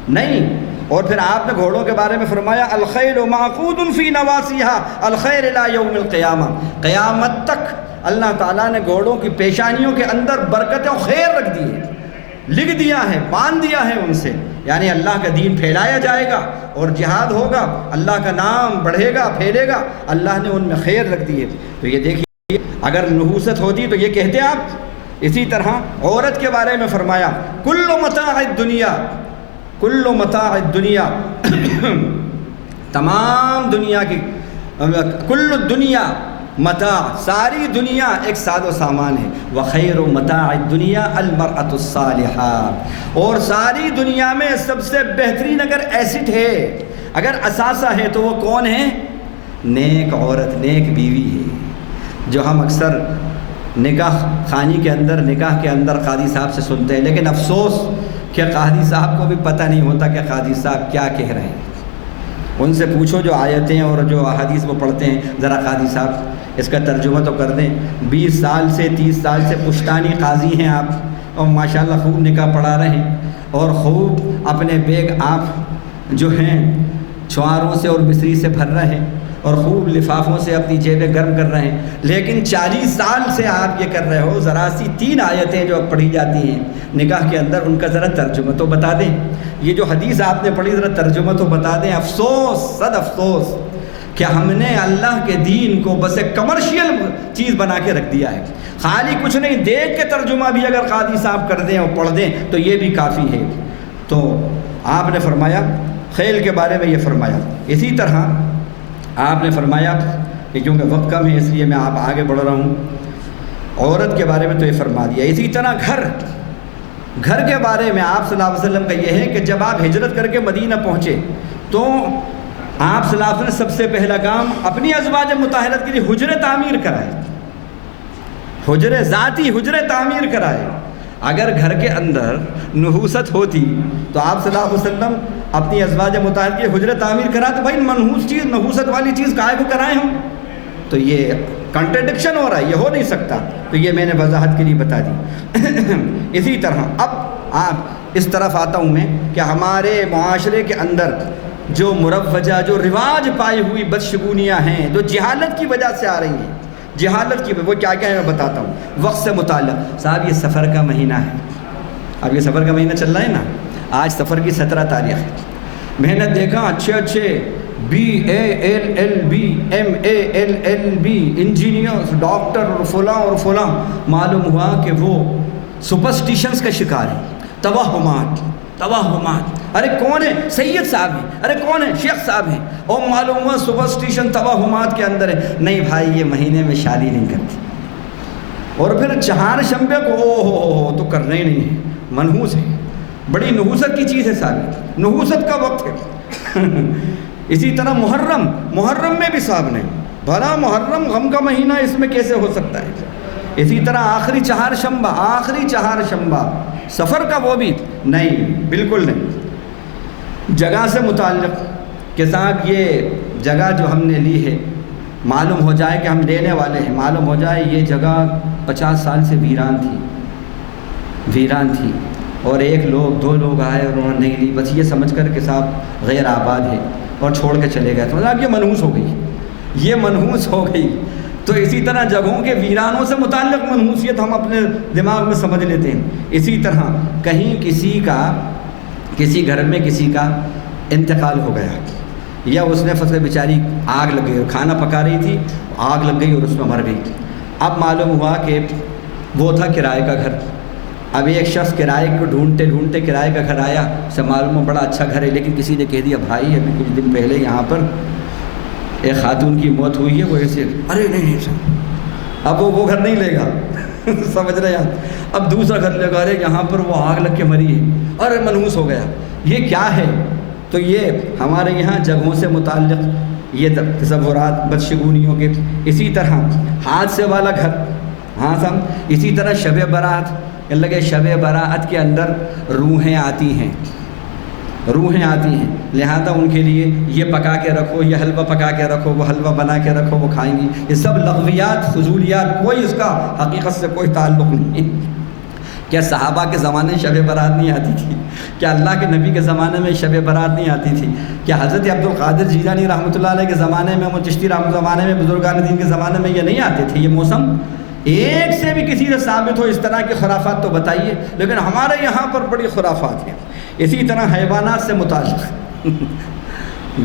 نہیں۔ اور پھر آپ نے گھوڑوں کے بارے میں فرمایا الخیل معقود فی نواسیہا الخیر الی یوم القیامہ، قیامت تک اللہ تعالیٰ نے گھوڑوں کی پیشانیوں کے اندر برکت و خیر رکھ دی ہے، لکھ دیا ہے، باندھ دیا ہے ان سے، یعنی اللہ کا دین پھیلایا جائے گا اور جہاد ہوگا، اللہ کا نام بڑھے گا، پھیلے گا، اللہ نے ان میں خیر رکھ دی ہے۔ تو یہ دیکھیے اگر نحوست ہوتی تو یہ کہتے آپ۔ اسی طرح عورت کے بارے میں فرمایا کل متاع الدنیا، کل متاع الدنیا، تمام دنیا کی، کل دنیا متاع، ساری دنیا ایک ساز و سامان ہے، وخیر متاع الدنیا المرأة الصالحہ، اور ساری دنیا میں سب سے بہترین اگر ایسٹ ہے، اگر اثاثہ ہے تو وہ کون ہے؟ نیک عورت، نیک بیوی ہے، جو ہم اکثر نکاح خانی کے اندر، نکاح کے اندر قاضی صاحب سے سنتے ہیں، لیکن افسوس کہ قاضی صاحب کو بھی پتہ نہیں ہوتا کہ قاضی صاحب کیا کہہ رہے ہیں۔ ان سے پوچھو جو آیتیں اور جو احادیث وہ پڑھتے ہیں، ذرا قاضی صاحب اس کا ترجمہ تو کر دیں۔ 20 سال سے 30 سال سے پشتانی قاضی ہیں آپ، اور ماشاءاللہ خوب نکاح پڑھا رہے ہیں، اور خوب اپنے بیگ آپ جو ہیں چھواروں سے اور مصری سے بھر رہے ہیں، اور خوب لفافوں سے اپنی جیبیں گرم کر رہے ہیں، لیکن 40 سال سے آپ یہ کر رہے ہو، ذرا سی 3 آیتیں جو پڑھی جاتی ہیں نکاح کے اندر، ان کا ذرا ترجمہ تو بتا دیں۔ یہ جو حدیث آپ نے پڑھی ذرا ترجمہ تو بتا دیں۔ افسوس، صد افسوس کہ ہم نے اللہ کے دین کو بس ایک کمرشیل چیز بنا کے رکھ دیا ہے، خالی کچھ نہیں، دیکھ کے ترجمہ بھی اگر قاضی صاحب کر دیں اور پڑھ دیں تو یہ بھی کافی ہے۔ تو آپ نے فرمایا خیل کے بارے میں یہ فرمایا۔ اسی طرح آپ نے فرمایا کہ کیونکہ وقت کم ہے اس لیے میں آپ آگے بڑھ رہا ہوں، عورت کے بارے میں تو یہ فرما دیا۔ اسی طرح گھر کے بارے میں آپ صلی اللہ علیہ وسلم کا یہ ہے کہ جب آپ ہجرت کر کے مدینہ پہنچے تو آپ صلی اللہ علیہ وسلم نے سب سے پہلا کام اپنی ازواج مطہرات کے لیے حجرے تعمیر کرائے، حجرے ذاتی حجرے تعمیر کرائے، اگر گھر کے اندر نحوست ہوتی تو آپ صلی اللہ علیہ وسلم اپنی ازواج مطہرات کی حجرہ تعمیر کرا تو بھائی منحوس چیز، نحوست والی چیز کائے کو کرائیں ہم؟ تو یہ کنٹرڈکشن ہو رہا ہے، یہ ہو نہیں سکتا. تو یہ میں نے وضاحت کے لیے بتا دی. اسی طرح اب آپ اس طرف آتا ہوں میں کہ ہمارے معاشرے کے اندر جو مروجہ، جو رواج پائی ہوئی بدشگونیاں ہیں جو جہالت کی وجہ سے آ رہی ہیں، جہالت کی وہ کیا کیا ہے میں بتاتا ہوں. وقت سے متعلق صاحب یہ سفر کا مہینہ ہے، اب یہ سفر کا مہینہ چل رہا ہے نا، آج سفر کی 17 تاریخ ہے. میں نے دیکھا اچھے BALLB MALLB انجینئرز، ڈاکٹر اور فلاں معلوم ہوا کہ وہ سپرسٹیشنز کا شکار ہیں، توہمات. ارے کون ہے؟ سید صاحب ہیں. ارے کون ہے؟ شیخ صاحب ہیں. اور معلوم ہوا سپرسٹیشن توہمات کے اندر ہے. نہیں بھائی یہ مہینے میں شادی نہیں کرتی. اور پھر چہار شنبے کو تو کرنا ہی نہیں ہے، منحوس ہے. بڑی نحوست کی چیز ہے صاحب، نحوست کا وقت ہے. اسی طرح محرم میں بھی صاحب نے بھلا محرم غم کا مہینہ، اس میں کیسے ہو سکتا ہے؟ اسی طرح آخری چہار شنبہ سفر کا وہ بھی نہیں، بالکل نہیں. جگہ سے متعلق کہ صاحب یہ جگہ جو ہم نے لی ہے، معلوم ہو جائے کہ ہم لینے والے ہیں، معلوم ہو جائے یہ جگہ 50 سال سے ویران تھی اور 1 لوگ 2 لوگ آئے اور انہوں نے نہیں لی، بس یہ سمجھ کر کہ صاحب غیر آباد ہے اور چھوڑ کے چلے گئے. تو صاحب یہ منحوس ہو گئی. تو اسی طرح جگہوں کے ویرانوں سے متعلق منحوسیت ہم اپنے دماغ میں سمجھ لیتے ہیں. اسی طرح کہیں کسی گھر میں کسی کا انتقال ہو گیا، یا اس نے فصل بیچاری آگ لگ گئی، کھانا پکا رہی تھی، آگ لگ گئی اور اس میں مر گئی. اب معلوم ہوا کہ وہ تھا کرائے کا گھر. اب ایک شخص کرائے کو ڈھونڈتے کرائے کا گھر آیا، سے معلوم ہو بڑا اچھا گھر ہے، لیکن کسی نے کہہ دیا بھائی ابھی کچھ دن پہلے یہاں پر ایک خاتون کی موت ہوئی ہے، وہ ایسے ارے نہیں سر اب وہ گھر نہیں لے گا. سمجھ رہے آپ؟ اب دوسرا گھر لے گا، ارے یہاں پر وہ آگ لگ کے مری ہے، ارے منحوس ہو گیا. یہ کیا ہے؟ تو یہ ہمارے یہاں جگہوں سے متعلق یہ تصورات بدشگونیوں کے. اسی طرح حادثے والا گھر، ہاں صاحب. اسی طرح شب برات، لگے شب برات کے اندر روحیں آتی ہیں، لہذا ان کے لیے یہ پکا کے رکھو، یہ حلوہ پکا کے رکھو، وہ حلوہ بنا کے رکھو، وہ کھائیں گی. یہ سب لغویات، فضولیات، کوئی اس کا حقیقت سے کوئی تعلق نہیں. کیا صحابہ کے زمانے میں شب برات نہیں آتی تھی؟ کیا اللہ کے نبی کے زمانے میں شب برات نہیں آتی تھی؟ کیا حضرت عبد القادر جیلانی رحمۃ اللہ علیہ کے زمانے میں، چشتی رحمۃ زمانے میں، بزرگان دین کے زمانے میں یہ نہیں آتے تھے یہ موسم؟ ایک سے بھی کسی سے ثابت ہو اس طرح کی خرافات تو بتائیے. لیکن ہمارے یہاں پر بڑی خرافات ہیں. اسی طرح حیوانات سے متعلق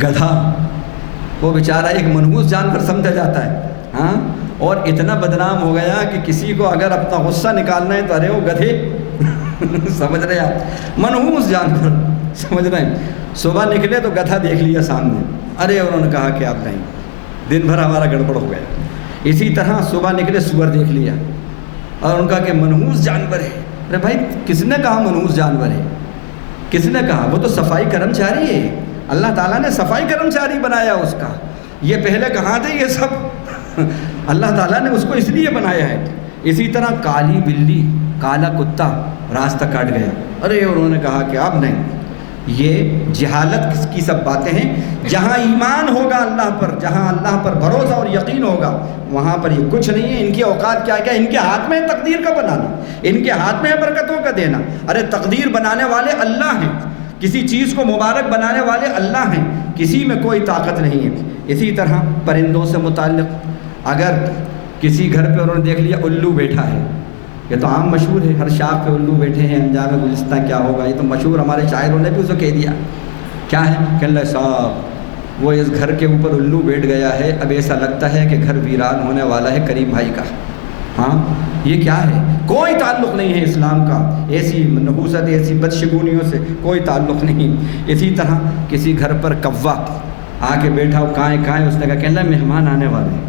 گدھا، وہ بیچارہ ایک منحوس جانور سمجھا جاتا ہے، ہاں، اور اتنا بدنام ہو گیا کہ کسی کو اگر اپنا غصہ نکالنا ہے تو ارے وہ گدھے. سمجھ رہے آپ؟ منحوس جانور، سمجھ رہے ہیں؟ صبح نکلے تو گدھا دیکھ لیا سامنے، ارے انہوں نے کہا کہ آپ نہیں، دن بھر ہمارا گڑبڑ ہو گیا. اسی طرح صبح نکلے سور دیکھ لیا اور ان کا کہ منحوس جانور ہے. ارے بھائی کس نے کہا منحوس جانور ہے؟ کس نے کہا؟ وہ تو صفائی کرمچاری ہے، اللہ تعالیٰ نے صفائی کرمچاری بنایا اس کا. یہ پہلے کہاں تھے یہ سب؟ اللہ تعالیٰ نے اس کو اس لیے بنایا ہے. اسی طرح کالی بلی، کالا کتا راستہ کاٹ گیا، ارے انہوں نے کہا کہ اب نہیں. یہ جہالت کی سب باتیں ہیں. جہاں ایمان ہوگا اللہ پر، جہاں اللہ پر بھروسہ اور یقین ہوگا، وہاں پر یہ کچھ نہیں ہے. ان کی اوقات کیا ان کے ہاتھ میں ہے تقدیر کا بنانا، ان کے ہاتھ میں ہے برکتوں کا دینا. ارے تقدیر بنانے والے اللہ ہیں، کسی چیز کو مبارک بنانے والے اللہ ہیں، کسی میں کوئی طاقت نہیں ہے. اسی طرح پرندوں سے متعلق اگر کسی گھر پہ انہوں نے دیکھ لیا الو بیٹھا ہے، یہ تو عام مشہور ہے، ہر شاخ پہ الو بیٹھے ہیں، انجام گلستہ کیا ہوگا، یہ تو مشہور، ہمارے شاعروں نے بھی اسے کہہ دیا. کیا ہے کہ اللہ صاحب وہ اس گھر کے اوپر الو بیٹھ گیا ہے، اب ایسا لگتا ہے کہ گھر ویران ہونے والا ہے کریم بھائی کا. ہاں یہ کیا ہے؟ کوئی تعلق نہیں ہے اسلام کا ایسی نحوست، ایسی بدشگونیوں سے کوئی تعلق نہیں. اسی طرح کسی گھر پر کوا آ کے بیٹھا ہو، کائیں اس نے کہا کہ اللہ مہمان آنے والے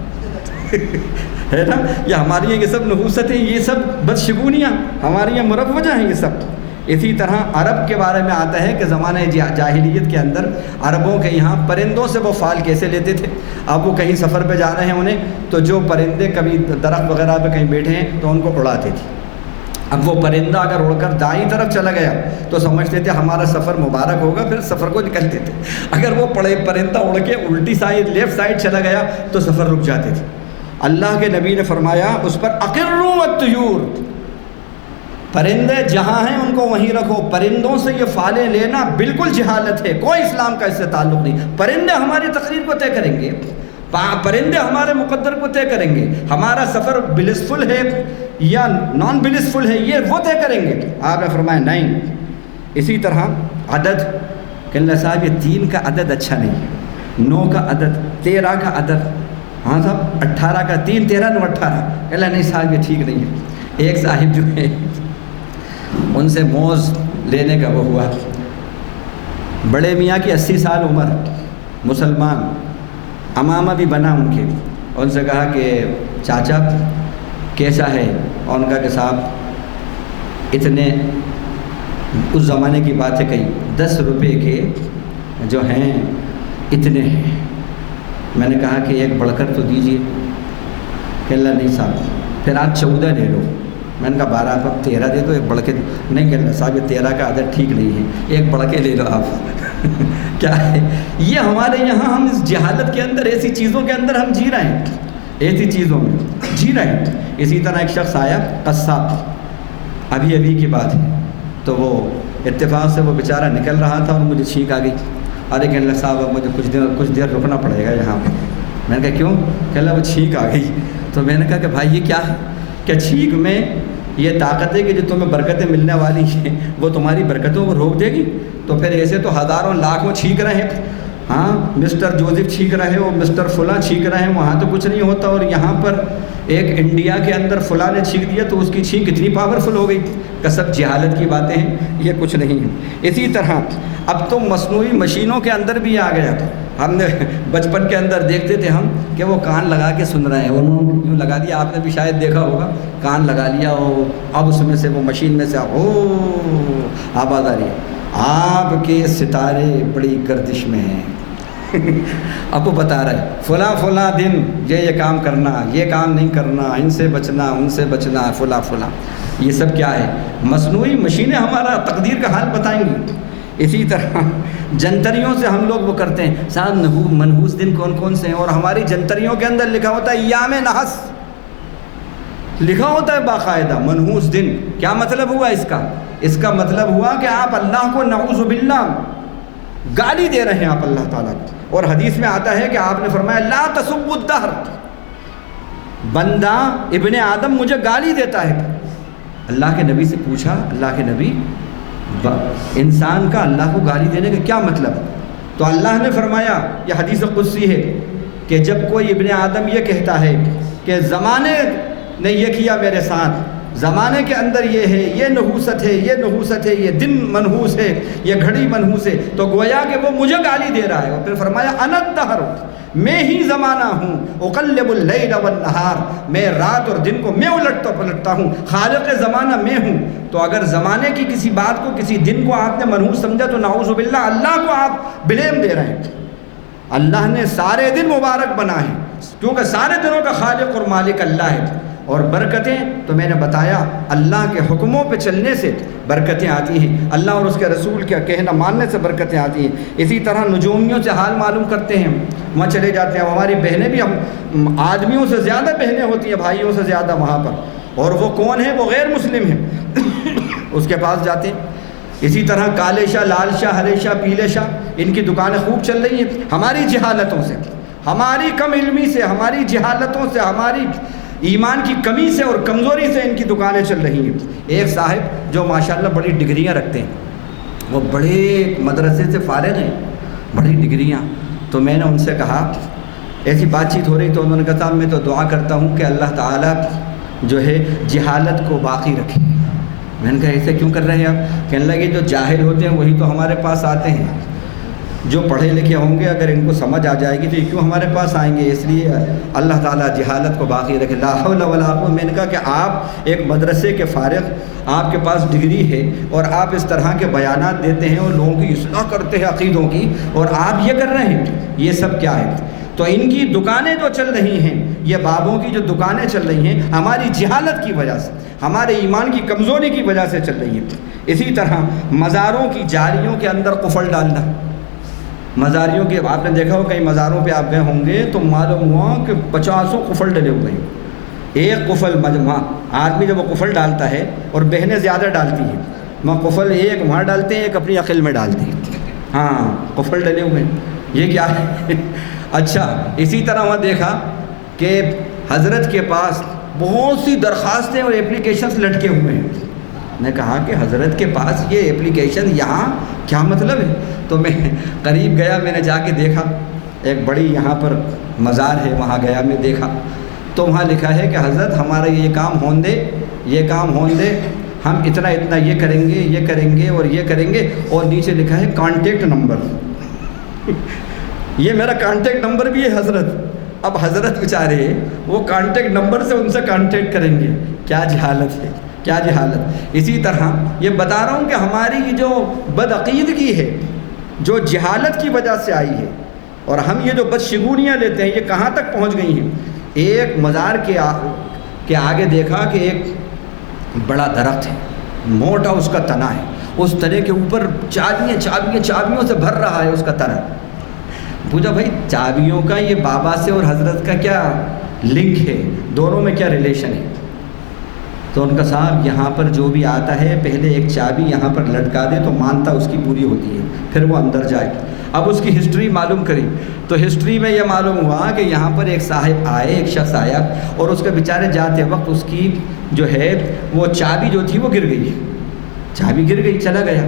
ہے نا. یہ ہماری یہ سب نحوستیں، یہ سب بدشگونیاں ہماری یہاں مروجہ ہیں یہ سب. اسی طرح عرب کے بارے میں آتا ہے کہ زمانہ جاہلیت کے اندر عربوں کے یہاں پرندوں سے وہ فال کیسے لیتے تھے. اب وہ کہیں سفر پہ جا رہے ہیں انہیں، تو جو پرندے کبھی درخت وغیرہ پہ کہیں بیٹھے ہیں تو ان کو اڑاتے تھے. اب وہ پرندہ اگر اڑ کر دائیں طرف چلا گیا تو سمجھتے تھے ہمارا سفر مبارک ہوگا، پھر سفر کو نکلتے تھے۔ اگر وہ پرندہ اڑ کے الٹی سائڈ لیفٹ سائڈ چلا گیا تو سفر رک جاتے تھے۔ اللہ کے نبی نے فرمایا اس پر اقروا الطیور، پرندے جہاں ہیں ان کو وہیں رکھو۔ پرندوں سے یہ فالے لینا بالکل جہالت ہے، کوئی اسلام کا اس سے تعلق نہیں۔ پرندے ہماری تقریر کو طے کریں گے، پرندے ہمارے مقدر کو طے کریں گے، ہمارا سفر بلسفل ہے یا نان بلسفل ہے یہ وہ طے کریں گے۔ آپ نے فرمایا نہیں۔ اسی طرح عدد کہ اللہ صاحب یہ 3 کا عدد اچھا نہیں ہے، 9 کا عدد، 13 کا عدد، ہاں صاحب 18 کا 3 13 9 18، اللہ نہیں صاحب یہ ٹھیک نہیں ہے۔ ایک صاحب جو ہے ان سے موز لینے کا وہ ہوا، بڑے میاں کی 80 سال عمر، مسلمان، امامہ بھی بنا ان کے، ان سے کہا کہ چاچا کیسا ہے؟ اور ان کا کہ صاحب اتنے، اس زمانے کی باتیں کہی، 10 روپے کے جو ہیں اتنے ہیں۔ میں نے کہا کہ ایک بڑھ کر تو دیجیے، کہ اللہ نہیں صاحب پھر آپ 14 لے لو۔ میں نے کہا 12 آپ 13 دے دو، ایک بڑھ کے نہیں کہ اللہ صاحب یہ 13 کا عدد ٹھیک نہیں ہے، ایک بڑھ کے لے لو آپ۔ کیا ہے یہ ہمارے یہاں، ہم اس جہالت کے اندر، ایسی چیزوں کے اندر ہم جی رہے ہیں، ایسی چیزوں میں جی رہے ہیں۔ اسی طرح ایک شخص آیا قصاب، ابھی کی بات ہے، تو وہ اتفاق سے وہ بیچارہ نکل رہا تھا اور مجھے چھینک آ گئی۔ ارے کہ اللہ صاحب اب مجھے کچھ دیر رکنا پڑے گا یہاں پہ۔ میں نے کہا کیوں؟ کہ اللہ وہ چھینک آ گئی۔ تو میں نے کہا کہ بھائی یہ کیا ہے؟ کہ چھینک میں یہ طاقت ہے کہ جو تمہیں برکتیں ملنے والی ہیں وہ تمہاری برکتوں کو روک دے گی؟ تو پھر ایسے تو ہزاروں لاکھوں چھینک رہے ہیں، ہاں مسٹر جوزف چھینک رہے ہو، مسٹر فلاں چھینک رہے ہیں، وہاں تو کچھ نہیں ہوتا، اور یہاں پر ایک انڈیا کے اندر فلاں نے چھینک دیا تو اس کی چھینک اتنی پاورفل ہو گئی۔ کہ سب جہالت کی باتیں ہیں، یہ کچھ نہیں ہے۔ اسی طرح اب تو مصنوعی مشینوں کے اندر بھی آ گیا۔ ہم نے بچپن کے اندر دیکھتے تھے ہم کہ وہ کان لگا کے سن رہے ہیں، انہوں نے یوں لگا دیا، آپ نے بھی شاید دیکھا ہوگا، کان لگا لیا، اب اس میں سے وہ مشین میں سے آواز آ رہی ہے، آپ کے ستارے بڑی گردش میں ہیں۔ اب وہ بتا رہا ہے فلاں دن یہ کام کرنا، یہ کام نہیں کرنا، ان سے بچنا، ان سے بچنا، فلاں۔ یہ سب کیا ہے؟ مصنوعی مشینیں ہمارا تقدیر کا حال بتائیں گی۔ اسی طرح جنتریوں سے ہم لوگ وہ کرتے ہیں، صاحب منحوس دن کون کون سے ہیں، اور ہماری جنتریوں کے اندر لکھا ہوتا ہے ایام نحس، لکھا ہوتا ہے باقاعدہ منحوس دن۔ کیا مطلب ہوا اس کا؟ اس کا مطلب ہوا کہ آپ اللہ کو نعوذ باللہ گالی دے رہے ہیں آپ اللہ تعالیٰ کو۔ اور حدیث میں آتا ہے کہ آپ نے فرمایا لا تسبوا الدہر، بندہ ابن آدم مجھے گالی دیتا ہے۔ اللہ کے نبی سے پوچھا، اللہ کے نبی انسان کا اللہ کو گالی دینے کا کیا مطلب؟ تو اللہ نے فرمایا، یہ حدیث قدسی ہے، کہ جب کوئی ابن آدم یہ کہتا ہے کہ زمانے نے یہ کیا میرے ساتھ، زمانے کے اندر یہ ہے، یہ نحوست ہے، یہ نحوست ہے، یہ دن منحوس ہے، یہ گھڑی منحوس ہے، تو گویا کہ وہ مجھے گالی دے رہا ہے۔ اور پھر فرمایا انا الدہر، میں ہی زمانہ ہوں، اقلب اللیل والنہار، میں رات اور دن کو میں الٹتا پلٹتا ہوں، خالق زمانہ میں ہوں۔ تو اگر زمانے کی کسی بات کو، کسی دن کو آپ نے منحوس سمجھا تو نعوذ باللہ اللہ کو آپ بلیم دے رہے ہیں۔ اللہ نے سارے دن مبارک بنائے ہیں، کیونکہ سارے دنوں کا خالق اور مالک اللہ ہے۔ اور برکتیں تو میں نے بتایا اللہ کے حکموں پہ چلنے سے برکتیں آتی ہیں، اللہ اور اس کے رسول کا کہنا ماننے سے برکتیں آتی ہیں۔ اسی طرح نجومیوں سے حال معلوم کرتے ہیں، وہاں چلے جاتے ہیں، ہماری بہنیں بھی، ہم آدمیوں سے زیادہ بہنیں ہوتی ہیں، بھائیوں سے زیادہ وہاں پر، اور وہ کون ہیں؟ وہ غیر مسلم ہیں، اس کے پاس جاتے ہیں۔ اسی طرح کالے شاہ، لال شاہ، ہرے شاہ، پیلے شاہ، ان کی دکانیں خوب چل رہی ہیں، ہماری جہالتوں سے، ہماری کم علمی سے، ہماری جہالتوں سے، ہماری ایمان کی کمی سے اور کمزوری سے ان کی دکانیں چل رہی ہیں۔ ایک صاحب جو ماشاءاللہ بڑی ڈگریاں رکھتے ہیں، وہ بڑے مدرسے سے فارغ ہیں، بڑی ڈگریاں، تو میں نے ان سے کہا، ایسی بات چیت ہو رہی تو انہوں نے کہا صاحب میں تو دعا کرتا ہوں کہ اللہ تعالیٰ جو ہے جہالت کو باقی رکھے۔ میں نے کہا ایسے کیوں کر رہے ہیں آپ؟ کہنے لگے جو جاہل ہوتے ہیں وہی تو ہمارے پاس آتے ہیں، جو پڑھے لکھے ہوں گے اگر ان کو سمجھ آ جائے گی تو یہ کیوں ہمارے پاس آئیں گے؟ اس لیے اللہ تعالیٰ جہالت کو باقی رکھے۔ لا حول ولا قوت۔ میں نے کہا کہ آپ ایک مدرسے کے فارغ، آپ کے پاس ڈگری ہے اور آپ اس طرح کے بیانات دیتے ہیں اور لوگوں کی اصلاح کرتے ہیں عقیدوں کی، اور آپ یہ کر رہے ہیں، یہ سب کیا ہے؟ تو ان کی دکانیں جو چل رہی ہیں، یہ بابوں کی جو دکانیں چل رہی ہیں، ہماری جہالت کی وجہ سے، ہمارے ایمان کی کمزوری کی وجہ سے چل رہی ہیں۔ اسی طرح مزاروں کی جاریوں کے اندر قفل ڈالنا، مزاریوں کے آپ نے دیکھا ہو کئی مزاروں پہ آپ گئے ہوں گے تو معلوم ہوا کہ 50 قفل ڈلے ہوئے ہیں۔ ایک قفل مجمع آدمی جب وہ قفل ڈالتا ہے، اور بہنیں زیادہ ڈالتی ہیں، وہ قفل ایک وہاں ڈالتے ہیں، ایک اپنی عقل میں ڈالتی ہیں، ہاں قفل ڈلے ہوئے ہیں، یہ کیا ہے؟ اچھا، اسی طرح وہاں دیکھا کہ حضرت کے پاس بہت سی درخواستیں اور اپلیکیشنز لٹکے ہوئے ہیں۔ میں کہا کہ حضرت کے پاس یہ اپلیکیشن یہاں کیا مطلب ہے؟ تو میں قریب گیا، میں نے جا کے دیکھا، ایک بڑی یہاں پر مزار ہے، وہاں گیا میں دیکھا تو وہاں لکھا ہے کہ حضرت ہمارا یہ کام ہون دے، یہ کام ہون دے، ہم اتنا اتنا یہ کریں گے، یہ کریں گے اور یہ کریں گے، اور نیچے لکھا ہے کانٹیکٹ نمبر۔ یہ میرا کانٹیکٹ نمبر بھی ہے حضرت۔ اب حضرت بیچارے وہ کانٹیکٹ نمبر سے ان سے کانٹیکٹ کریں گے، کیا جہالت ہے، کیا جہالت۔ اسی طرح یہ بتا رہا ہوں کہ ہماری یہ جو بدعقیدگی ہے، جو جہالت کی وجہ سے آئی ہے، اور ہم یہ جو بدشگونیاں لیتے ہیں، یہ کہاں تک پہنچ گئی ہیں۔ ایک مزار کے آگے دیکھا کہ ایک بڑا درخت ہے، موٹا اس کا تنا ہے، اس تنے کے اوپر چابیوں سے بھر رہا ہے اس کا تنا۔ پوچھا بھائی چابیوں کا یہ بابا سے اور حضرت کا کیا لنک ہے، دونوں میں کیا ریلیشن ہے؟ تو ان کا صاحب یہاں پر جو بھی آتا ہے پہلے ایک چابی یہاں پر لٹکا دے تو مانتا اس کی پوری ہوتی ہے، پھر وہ اندر جائے۔ اب اس کی ہسٹری معلوم کری تو ہسٹری میں یہ معلوم ہوا کہ یہاں پر ایک صاحب آئے، ایک شخص آیا، اور اس کے بیچارے جاتے وقت اس کی جو ہے وہ چابی جو تھی وہ گر گئی، چابی گر گئی، چلا گیا۔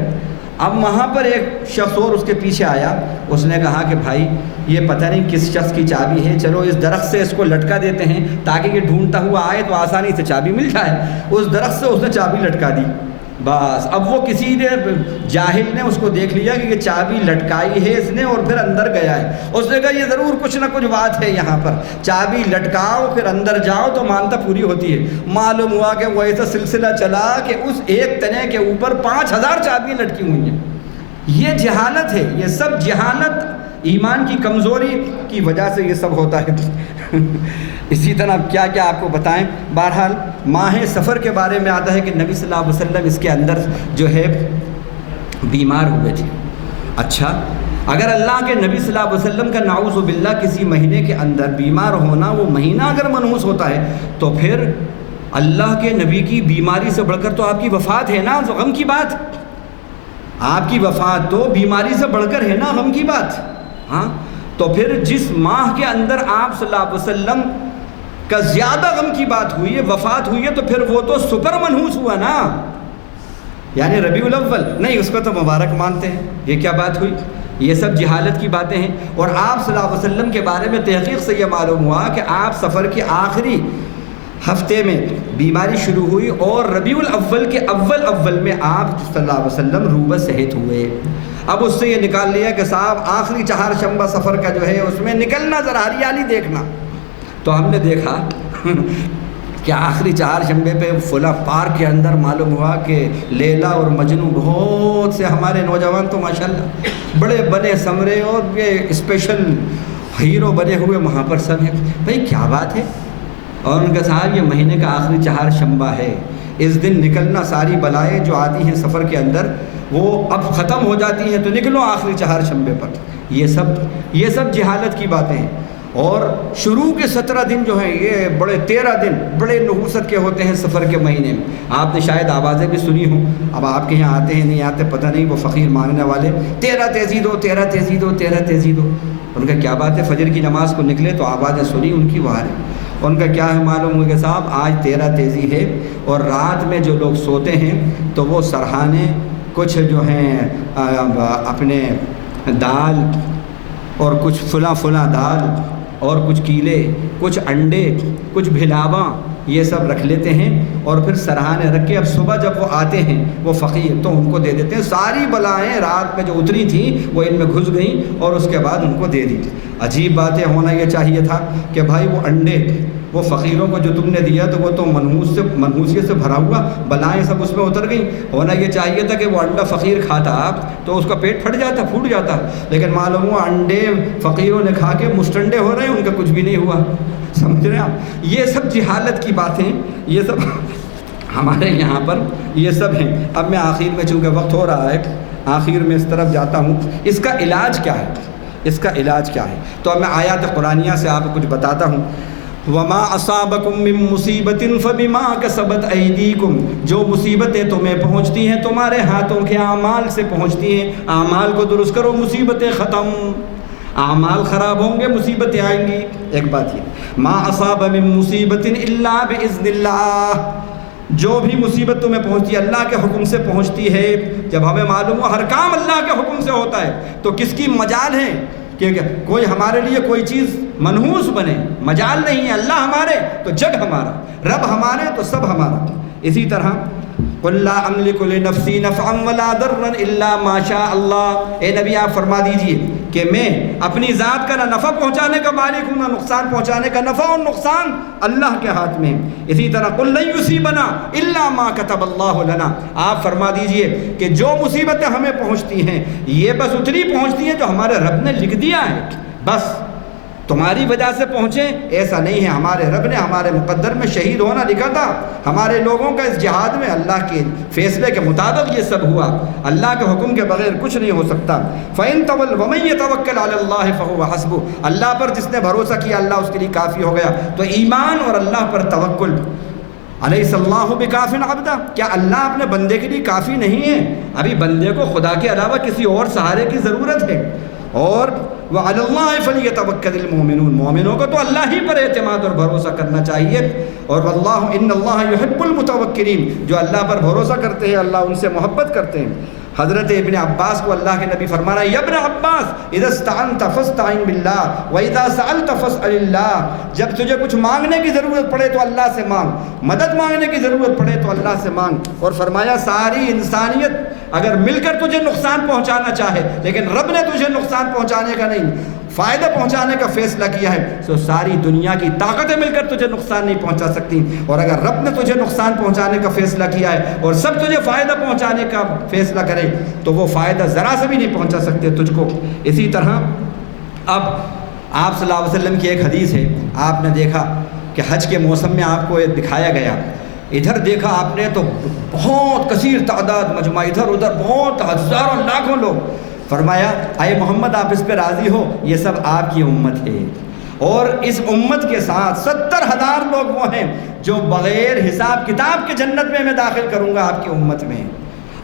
اب وہاں پر ایک شخص اور اس کے پیچھے آیا، اس نے کہا کہ بھائی یہ پتہ نہیں کس شخص کی چابی ہے، چلو اس درخت سے اس کو لٹکا دیتے ہیں تاکہ یہ ڈھونڈتا ہوا آئے تو آسانی سے چابی مل جائے۔ اس درخت سے اس نے چابی لٹکا دی، بس اب وہ کسی نے جاہل نے اس کو دیکھ لیا کہ یہ چابی لٹکائی ہے اس نے اور پھر اندر گیا ہے۔ اس نے کہا یہ ضرور کچھ نہ کچھ بات ہے یہاں پر، چابی لٹکاؤ پھر اندر جاؤ تو مانتا پوری ہوتی ہے۔ معلوم ہوا کہ وہ ایسا سلسلہ چلا کہ اس ایک تنے کے اوپر 5000 چابیاں لٹکی ہوئی ہیں۔ یہ جہالت ہے، یہ سب جہالت، ایمان کی کمزوری کی وجہ سے یہ سب ہوتا ہے۔ اسی طرح کیا کیا آپ کو بتائیں۔ بہرحال ماہ سفر کے بارے میں آتا ہے کہ نبی صلی اللہ علیہ وسلم اس کے اندر جو ہے بیمار ہوئے تھے۔ اچھا، اگر اللہ کے نبی صلی اللہ علیہ وسلم کا نعوذ باللہ کسی مہینے کے اندر بیمار ہونا، وہ مہینہ اگر منحوس ہوتا ہے تو پھر اللہ کے نبی کی بیماری سے بڑھ کر تو آپ کی وفات ہے نا، غم کی بات۔ آپ کی وفات تو بیماری سے بڑھ کر ہے نا، غم کی بات۔ ہاں، تو پھر جس ماہ کے اندر آپ صلی اللہ علیہ وسلم کا زیادہ غم کی بات ہوئی ہے، وفات ہوئی ہے، تو پھر وہ تو سپر منحوس ہوا نا، یعنی ربیع الاول نہیں، اس کو تو مبارک مانتے ہیں۔ یہ کیا بات ہوئی؟ یہ سب جہالت کی باتیں ہیں۔ اور آپ صلی اللہ علیہ وسلم کے بارے میں تحقیق سے یہ معلوم ہوا کہ آپ سفر کے آخری ہفتے میں بیماری شروع ہوئی، اور ربیع الاول کے اول میں آپ صلی اللہ علیہ وسلم روبہ صحت ہوئے۔ اب اس سے یہ نکال لیا کہ صاحب آخری چہارشنبہ سفر کا جو ہے اس میں نکلنا، ذرا ہریالی دیکھنا۔ تو ہم نے دیکھا کہ آخری چہارشنبے پہ فلاں پارک کے اندر معلوم ہوا کہ لیلا اور مجنوں، بہت سے ہمارے نوجوان تو ماشاءاللہ بڑے بنے سمرے اور یہ اسپیشل ہیرو بنے ہوئے وہاں پر سب ہیں۔ بھائی کیا بات ہے؟ اور ان کا صاحب یہ مہینے کا آخری چہارشنبہ ہے، اس دن نکلنا، ساری بلائیں جو آتی ہیں سفر کے اندر وہ اب ختم ہو جاتی ہیں، تو نکلو آخری چہارشنبے پر۔ یہ سب جہالت کی باتیں ہیں۔ اور شروع کے 17 دن جو ہیں یہ بڑے 13 دن بڑے نحوست کے ہوتے ہیں سفر کے مہینے میں۔ آپ نے شاید آوازیں بھی سنی ہوں، اب آپ کے یہاں آتے ہیں نہیں آتے پتہ نہیں، وہ فقیر مانگنے والے 13 تیزی دو 13 تیزی دو 13 تیزی دو۔ ان کا کیا بات ہے؟ فجر کی نماز کو نکلے تو آوازیں سنی ان کی، وہاں ان کا کیا ہے معلوم ہوا کہ صاحب آج 13 تیزی ہے، اور رات میں جو لوگ سوتے ہیں تو وہ سرہانے کچھ جو ہیں اپنے دال اور کچھ فلاں دال اور کچھ کیلے، کچھ انڈے، کچھ بھلاواں، یہ سب رکھ لیتے ہیں، اور پھر سرہانے رکھ کے اب صبح جب وہ آتے ہیں وہ فقیر تو ان کو دے دیتے ہیں۔ ساری بلائیں رات میں جو اتری تھیں وہ ان میں گھس گئیں اور اس کے بعد ان کو دے دی۔ عجیب باتیں ہونا یہ چاہیے تھا کہ بھائی وہ انڈے وہ فقیروں کو جو تم نے دیا تو وہ تو منحوسیت سے بھرا ہوا، بلائیں سب اس میں اتر گئیں۔ ہونا یہ چاہیے تھا کہ وہ انڈا فقیر کھاتا تو اس کا پیٹ پھٹ جاتا، پھوٹ جاتا، لیکن معلوم ہوا انڈے فقیروں نے کھا کے مستنڈے ہو رہے ہیں، ان کا کچھ بھی نہیں ہوا۔ سمجھ رہے ہیں آپ؟ یہ سب جہالت کی باتیں، یہ سب ہمارے یہاں پر یہ سب ہیں۔ اب میں آخر میں، چونکہ وقت ہو رہا ہے، آخر میں اس طرف جاتا ہوں، اس کا علاج کیا ہے، اس کا علاج کیا ہے؟ تو اب میں آیات قرآنیہ سے آپ کو کچھ بتاتا ہوں۔ وَمَا أَصَابَكُم مِّن مُّصِيبَةٍ فَبِمَا كَسَبَتْ أَيْدِيكُمْ، جو مصیبتیں تمہیں پہنچتی ہیں تمہارے ہاتھوں کے اعمال سے پہنچتی ہیں۔ اعمال کو درست کرو، مصیبتیں ختم۔ اعمال خراب ہوں گے، مصیبتیں آئیں گی۔ ایک بات یہ، مَا أَصَابَ مِن مُّصِيبَةٍ إِلَّا بِإِذْنِ اللَّهِ، جو بھی مصیبت تمہیں پہنچتی ہے اللہ کے حکم سے پہنچتی ہے۔ جب ہمیں معلوم ہو ہر کام اللہ کے حکم سے ہوتا ہے تو کس کی مجال ہے کہ کوئی ہمارے لیے کوئی چیز منحوس بنے؟ مجال نہیں ہے۔ اللہ ہمارے تو جگ ہمارا، رب ہمارے تو سب ہمارا۔ اسی طرح قُلْ لَا أَمْلِكُ لِنَفْسِي نَفْعًا وَلَا ضَرًّا إِلَّا مَا شَاءَ اللَّهُ، اے نبی آپ فرما دیجئے کہ میں اپنی ذات کا نہ نفع پہنچانے کا مالک ہوں، نہ نقصان پہنچانے کا۔ نفع اور نقصان اللہ کے ہاتھ میں۔ اسی طرح قُلْ لَن يُصِيبَنَا إِلَّا مَا كَتَبَ اللَّهُ لَنَا، آپ فرما دیجئے کہ جو مصیبتیں ہمیں پہنچتی ہیں یہ بس اتنی پہنچتی ہیں جو ہمارے رب نے لکھ دیا ہے، بس تمہاری وجہ سے پہنچیں ایسا نہیں ہے۔ ہمارے رب نے ہمارے مقدر میں شہید ہونا لکھا تھا، ہمارے لوگوں کا اس جہاد میں اللہ کے فیصلے کے مطابق یہ سب ہوا۔ اللہ کے حکم کے بغیر کچھ نہیں ہو سکتا۔ فَإِن تَوَلَّوْا وَمَن يَتَوَكَّلْ عَلَى اللَّهِ فَهُوَ حَسْبُهُ، اللہ پر جس نے بھروسہ کیا اللہ اس کے لیے کافی ہو گیا۔ تو ایمان اور اللہ پر توکل۔ الیس اللہ بکافٍ عبدہ، کیا اللہ اپنے بندے کے لیے کافی نہیں ہے؟ ابھی بندے کو خدا کے علاوہ کسی اور سہارے کی ضرورت ہے۔ اور وَعَلَى اللَّهِ فَلْيَتَوَكَّلِ الْمُؤْمِنُونَ، مومنوں کو تو اللہ ہی پر اعتماد اور بھروسہ کرنا چاہیے۔ اور واللہ ان اللہ یحب المتوکلین، جو اللہ پر بھروسہ کرتے ہیں اللہ ان سے محبت کرتے ہیں۔ حضرت ابن عباس کو اللہ کے نبی فرما رہا ہے، یا ابن عباس اذا استعنت فاستعن باللہ واذا سألت فاسأل اللہ، جب تجھے کچھ مانگنے کی ضرورت پڑے تو اللہ سے مانگ، مدد مانگنے کی ضرورت پڑے تو اللہ سے مانگ۔ اور فرمایا ساری انسانیت اگر مل کر تجھے نقصان پہنچانا چاہے لیکن رب نے تجھے نقصان پہنچانے کا نہیں فائدہ پہنچانے کا فیصلہ کیا ہے، تو ساری دنیا کی طاقتیں مل کر تجھے نقصان نہیں پہنچا سکتی۔ اور اگر رب نے تجھے نقصان پہنچانے کا فیصلہ کیا ہے اور سب تجھے فائدہ پہنچانے کا فیصلہ کرے تو وہ فائدہ ذرا سے بھی نہیں پہنچا سکتے تجھ کو۔ اسی طرح اب آپ صلی اللہ علیہ وسلم کی ایک حدیث ہے، آپ نے دیکھا کہ حج کے موسم میں آپ کو یہ دکھایا گیا، ادھر دیکھا آپ نے تو بہت کثیر تعداد مجمع، ادھر ادھر بہت ہزاروں لاکھوں لوگ۔ فرمایا اے محمد آپ اس پہ راضی ہو، یہ سب آپ کی امت ہے، اور اس امت کے ساتھ 70,000 لوگ وہ ہیں جو بغیر حساب کتاب کے جنت میں داخل کروں گا آپ کی امت میں۔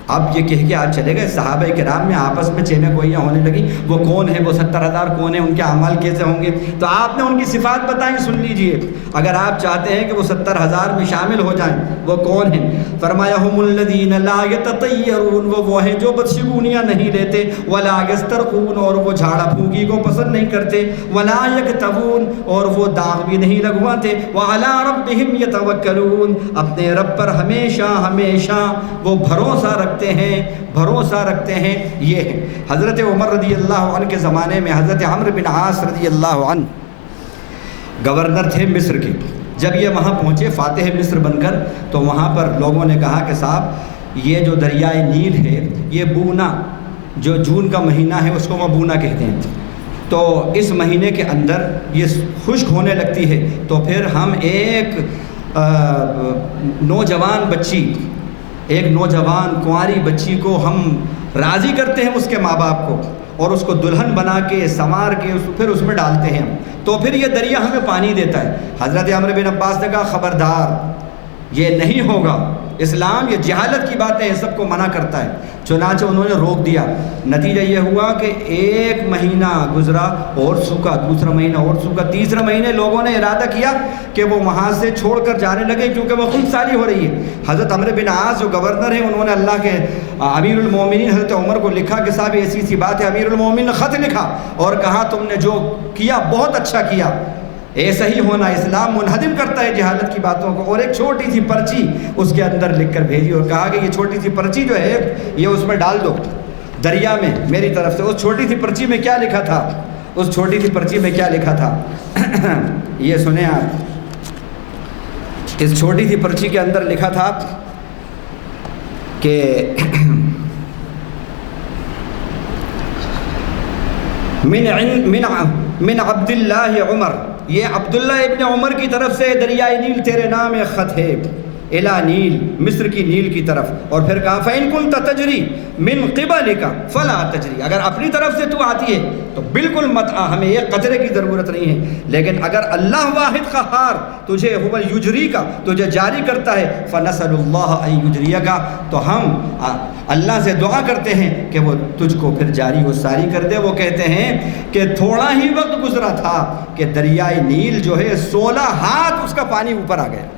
اب یہ کہہ کے آج چلے گئے، صحابہ کرام میں آپس میں چینہ گوئیاں ہونے لگی، وہ کون ہے، وہ 70,000 کون ہیں، ان کے اعمال کیسے ہوں گے؟ تو آپ نے ان کی صفات بتائیں، سن لیجئے اگر آپ چاہتے ہیں کہ وہ 70,000 میں شامل ہو جائیں۔ وہ کون ہیں؟ فرمایا ہم الذین لا یتطیرون، وہ ہیں جو بدشگونیاں نہیں لیتے، ولا یسترقون، اور وہ جھاڑا پھونکی کو پسند نہیں کرتے، ولا یکتوون، اور وہ داغ بھی نہیں لگواتے، وعلی ربہم یتوکلون، اپنے رب پر ہمیشہ ہمیشہ وہ بھروسہ رکھتے ہیں۔ یہ ہے حضرت عمر رضی اللہ عنہ کے زمانے میں حضرت عمرو بن عاص رضی اللہ عنہ گورنر تھے مصر کے۔ جب یہ وہاں پہنچے فاتح مصر بن کر، تو وہاں پر لوگوں نے کہا کہ صاحب یہ جو دریائے نیل ہے یہ بونا، جو جون کا مہینہ ہے اس کو وہ بونا کہتے ہیں، تو اس مہینے کے اندر یہ خشک ہونے لگتی ہے، تو پھر ہم ایک نوجوان کنواری بچی کو ہم راضی کرتے ہیں اس کے ماں باپ کو، اور اس کو دلہن بنا کے سنوار کے پھر اس میں ڈالتے ہیں، تو پھر یہ دریا ہمیں پانی دیتا ہے۔ حضرت عمرو بن عباس نے کہا خبردار یہ نہیں ہوگا، اسلام یہ جہالت کی باتیں ہیں، سب کو منع کرتا ہے۔ چنانچہ انہوں نے روک دیا، نتیجہ یہ ہوا کہ ایک مہینہ گزرا اور سوکھا، دوسرا مہینہ اور سوکھا، تیسرے مہینے لوگوں نے ارادہ کیا کہ وہ وہاں سے چھوڑ کر جانے لگے کیونکہ وہ خود سالی ہو رہی ہے۔ حضرت عمرو بن عاص جو گورنر ہیں انہوں نے اللہ کے امیر المومنین حضرت عمر کو لکھا کہ صاحب ایسی سی بات ہے، امیر المومنین نے خط لکھا اور کہا تم نے جو کیا بہت اچھا کیا، ایسا ہی ہونا، اسلام منہدم کرتا ہے جہالت کی باتوں کو۔ اور ایک چھوٹی سی پرچی اس کے اندر لکھ کر بھیجی اور کہا کہ یہ چھوٹی سی پرچی جو ہے یہ اس میں ڈال دو دریا میں میری طرف سے۔ اس چھوٹی سی پرچی میں کیا لکھا تھا؟ یہ سنیں آپ، اس چھوٹی سی پرچی کے اندر لکھا تھا کہ من عبداللہ عمر، یہ عبداللہ ابن عمر کی طرف سے دریائے نیل تیرے نام ایک خط ہے، الا نیل، مصر کی نیل کی طرف. اور پھر کہا فَإِن كُنْتَ تَجْرِي مِنْ قِبَلِكَ فَلَا تَجْرِي، اگر اپنی طرف سے تو آتی ہے تو بالکل مت آ، ہمیں ایک قطرے کی ضرورت نہیں ہے. لیکن اگر اللہ واحد قہار تجھے هو یجری کا، تجھے جاری کرتا ہے، فَنَسَلُ اللَّهَ أَن يُجْرِيَكَ، تو ہم اللہ سے دعا کرتے ہیں کہ وہ تجھ کو پھر جاری و ساری کر دے. وہ کہتے ہیں کہ تھوڑا ہی وقت گزرا تھا کہ دریائے نیل جو ہے 16 ہاتھ اس کا پانی اوپر آ گیا،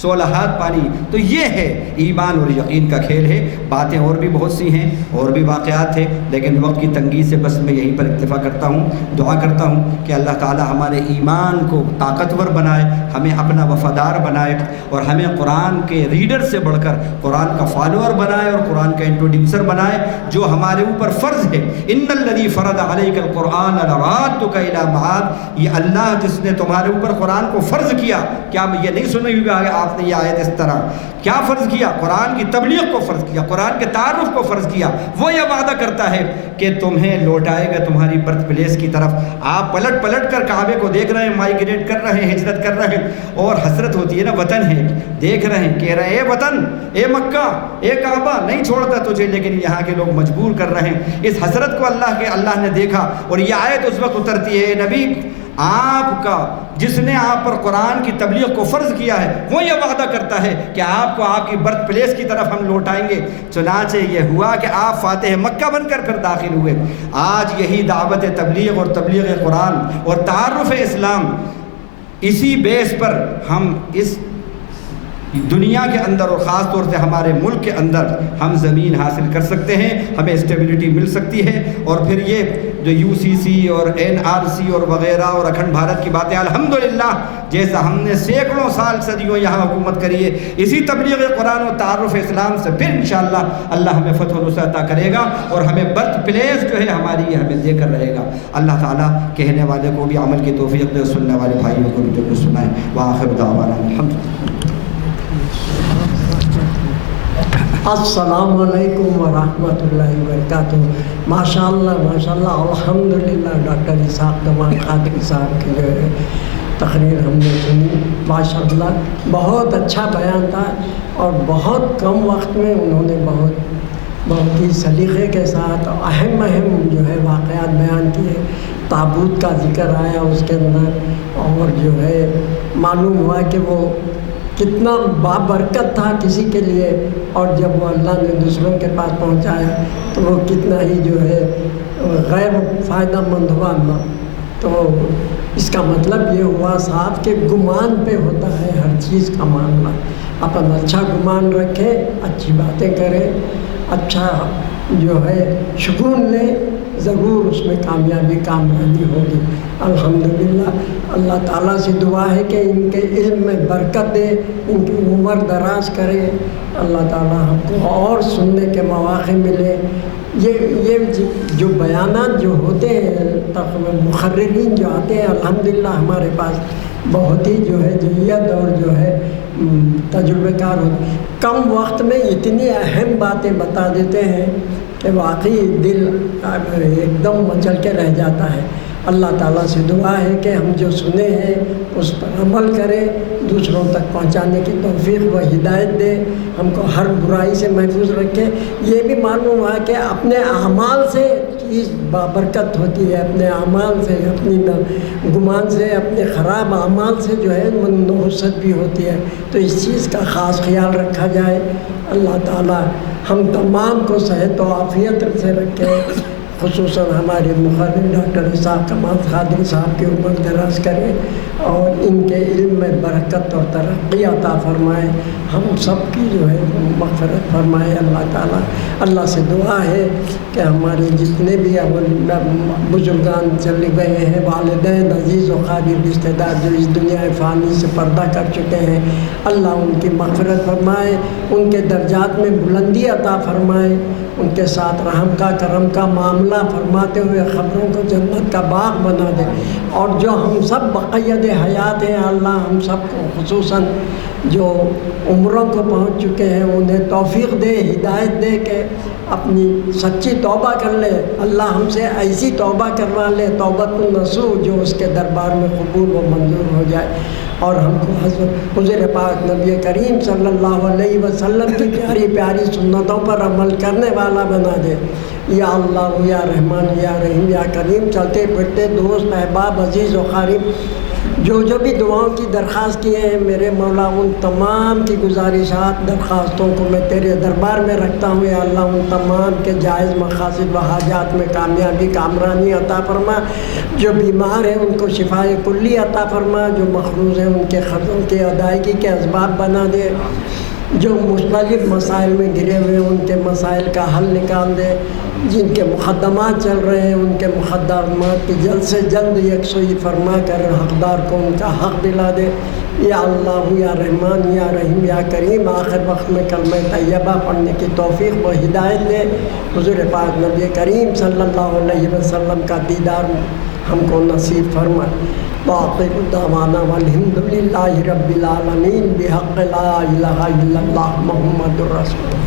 16 ہاتھ پانی. تو یہ ہے ایمان اور یقین کا کھیل ہے. باتیں اور بھی بہت سی ہیں، اور بھی واقعات ہیں، لیکن وقت کی تنگی سے بس میں یہیں پر اکتفا کرتا ہوں. دعا کرتا ہوں کہ اللہ تعالی ہمارے ایمان کو طاقتور بنائے، ہمیں اپنا وفادار بنائے، اور ہمیں قرآن کے ریڈر سے بڑھ کر قرآن کا فالوور بنائے اور قرآن کا انٹروڈیوسر بنائے، جو ہمارے اوپر فرض ہے. ان الذی فرض علیک القرآن لرادک الی معاد، یہ اللہ جس نے تمہارے اوپر قرآن کو فرض کیا. کیا یہ نہیں سنے ہوئے آپ نے یہ آیت اس طرح کیا فرض کیا؟ قرآن کی تبلیغ کو فرض کیا، قرآن کے تعارف کو فرض کیا. وہ یہ وعدہ کرتا ہے کہ تمہیں لوٹائے گا تمہاری برتھ پلیس کی طرف. آپ پلٹ پلٹ کر کعبے کو دیکھ رہے ہیں، مائیگریٹ کر رہے ہیں، ہجرت کر رہے ہیں، اور حسرت ہوتی ہے نا، وطن ہے، دیکھ رہے ہیں، کہہ رہے ہیں اے وطن، اے مکہ، اے کعبہ، نہیں چھوڑتا تجھے، لیکن یہاں کے لوگ مجبور کر رہے ہیں. اس حسرت کو اللہ نے دیکھا، اور یہ آیت اس وقت اترتی ہے، اے نبی، آپ کا جس نے آپ پر قرآن کی تبلیغ کو فرض کیا ہے وہ یہ وعدہ کرتا ہے کہ آپ کو آپ کی برتھ پلیس کی طرف ہم لوٹائیں گے. چنانچہ یہ ہوا کہ آپ فاتح مکہ بن کر پھر داخل ہوئے. آج یہی دعوت تبلیغ اور تبلیغ قرآن اور تعارف اسلام، اسی بیس پر ہم اس دنیا کے اندر اور خاص طور سے ہمارے ملک کے اندر ہم زمین حاصل کر سکتے ہیں، ہمیں اسٹیبلٹی مل سکتی ہے. اور پھر یہ جو UCC اور NRC اور وغیرہ اور اکھنڈ بھارت کی باتیں، الحمدللہ جیسا ہم نے سینکڑوں سال صدیوں یہاں حکومت کری ہے، اسی تبلیغ قرآن و تعارف اسلام سے پھر انشاءاللہ اللہ ہمیں فتح و نصرت عطا کرے گا، اور ہمیں برتھ پلیس جو ہے ہماری ہمیں دے کر رہے گا. اللہ تعالیٰ کہنے والے کو بھی عمل کی توفیق دے، سننے والے بھائیوں کو بھی جو کچھ سنائیں. وآخر دعوانا الحمدللہ. السلام علیکم ورحمۃ اللہ وبرکاتہ. ماشاء اللہ الحمدللہ. ڈاکٹر اسحاق کمال قادری صاحب کی جو ہے تقریر ہم نے سنی، ماشاء اللہ بہت اچھا بیان تھا، اور بہت کم وقت میں انہوں نے بہت ہی سلیقے کے ساتھ اہم جو ہے واقعات بیان کیے. تابوت کا ذکر آیا اس کے اندر، اور جو ہے معلوم ہوا کہ وہ کتنا بابرکت تھا کسی کے لیے، اور جب وہ اللہ نے دوسروں کے پاس پہنچایا تو وہ کتنا ہی جو ہے غیر فائدہ مند ہوا. تو اس کا مطلب یہ ہوا صاحب کہ گمان پہ ہوتا ہے ہر چیز کا معاملہ. اپن اچھا گمان رکھیں، اچھی باتیں کریں، اچھا جو ہے سکون لیں، ضرور اس میں کامیابی ہوگی. الحمدللہ. اللہ تعالیٰ سے دعا ہے کہ ان کے علم میں برکت دے، ان کی عمر دراز کرے. اللہ تعالیٰ ہم کو اور سننے کے مواقع ملے. یہ جو بیانات جو ہوتے ہیں، مقررین جو آتے ہیں، الحمدللہ ہمارے پاس بہت ہی جو ہے جیت اور جو ہے تجربہ کار ہوتے ہیں. کم وقت میں اتنی اہم باتیں بتا دیتے ہیں کہ واقعی دل ایک دم مچل کے رہ جاتا ہے. اللہ تعالیٰ سے دعا ہے کہ ہم جو سنے ہیں اس پر عمل کریں، دوسروں تک پہنچانے کی توفیق و ہدایت دے، ہم کو ہر برائی سے محفوظ رکھے. یہ بھی معلوم ہوا کہ اپنے اعمال سے چیز بابرکت ہوتی ہے، اپنے اعمال سے، اپنی گمان سے، اپنے خراب اعمال سے جو ہے نحوست بھی ہوتی ہے. تو اس چیز کا خاص خیال رکھا جائے. اللہ تعالیٰ ہم تمام کو صحت و عافیت سے رکھے، خصوصاً ہمارے مقرر ڈاکٹر اسحاق کمال قادری صاحب کی عمر دراز کرے، اور ان کے علم میں برکت اور ترقی عطا فرمائے. ہم سب کی جو ہے مغفرت فرمائے اللہ تعالیٰ. اللہ سے دعا ہے کہ ہمارے جتنے بھی بزرگان چلے گئے ہیں، والدین، عزیز و قریب رشتہ دار جو اس دنیا فانی سے پردہ کر چکے ہیں، اللہ ان کی مغفرت فرمائے، ان کے درجات میں بلندی عطا فرمائے، ان کے ساتھ رحم کا کرم کا معاملہ فرماتے ہوئے قبروں کو جنت کا باغ بنا دے. اور جو ہم سب بقید حیات ہیں اللہ ہم سب کو خصوصاً جو عمروں کو پہنچ چکے ہیں انہیں توفیق دے، ہدایت دے کہ اپنی سچی توبہ کر لے، اللہ ہم سے ایسی توبہ کروا لے توبۃ النصوح جو اس کے دربار میں قبول و منظور ہو جائے، اور ہم کو حضور پاک نبی کریم صلی اللہ علیہ وسلم کی پیاری پیاری سنتوں پر عمل کرنے والا بنا دے۔ یا اللہ یا رحمان یا رحیم یا کریم، چلتے پھرتے دوست احباب عزیز و قریب جو بھی دعاؤں کی درخواست کیے ہیں میرے مولا، ان تمام کی گزارشات درخواستوں کو میں تیرے دربار میں رکھتا ہوں۔ یا اللہ ان تمام کے جائز مقاصد و حاجات میں کامیابی کامرانی عطا فرما، جو بیمار ہیں ان کو شفائے کلی عطا فرما، جو مقروض ہیں ان کے قرضوں کی ادائیگی کے اسباب بنا دے، جو مختلف مسائل میں گھرے ہوئے ہیں ان کے مسائل کا حل نکال دے، جن کے مقدمات چل رہے ہیں ان کے مقدمات کی جلد سے جلد یکسوئی فرما کر حقدار کو ان کا حق دلا دے۔ یا اللہ یا رحمان یا رحیم یا کریم، آخر وقت میں کلمہ طیبہ پڑھنے کی توفیق و ہدایت دے، حضور پاک نبی کریم صلی اللہ علیہ وسلم کا دیدار ہم کو نصیب فرما۔ وآخر دعوانا والحمد للہ رب العالمین، بحق لا الہ الا اللہ محمد الرسول۔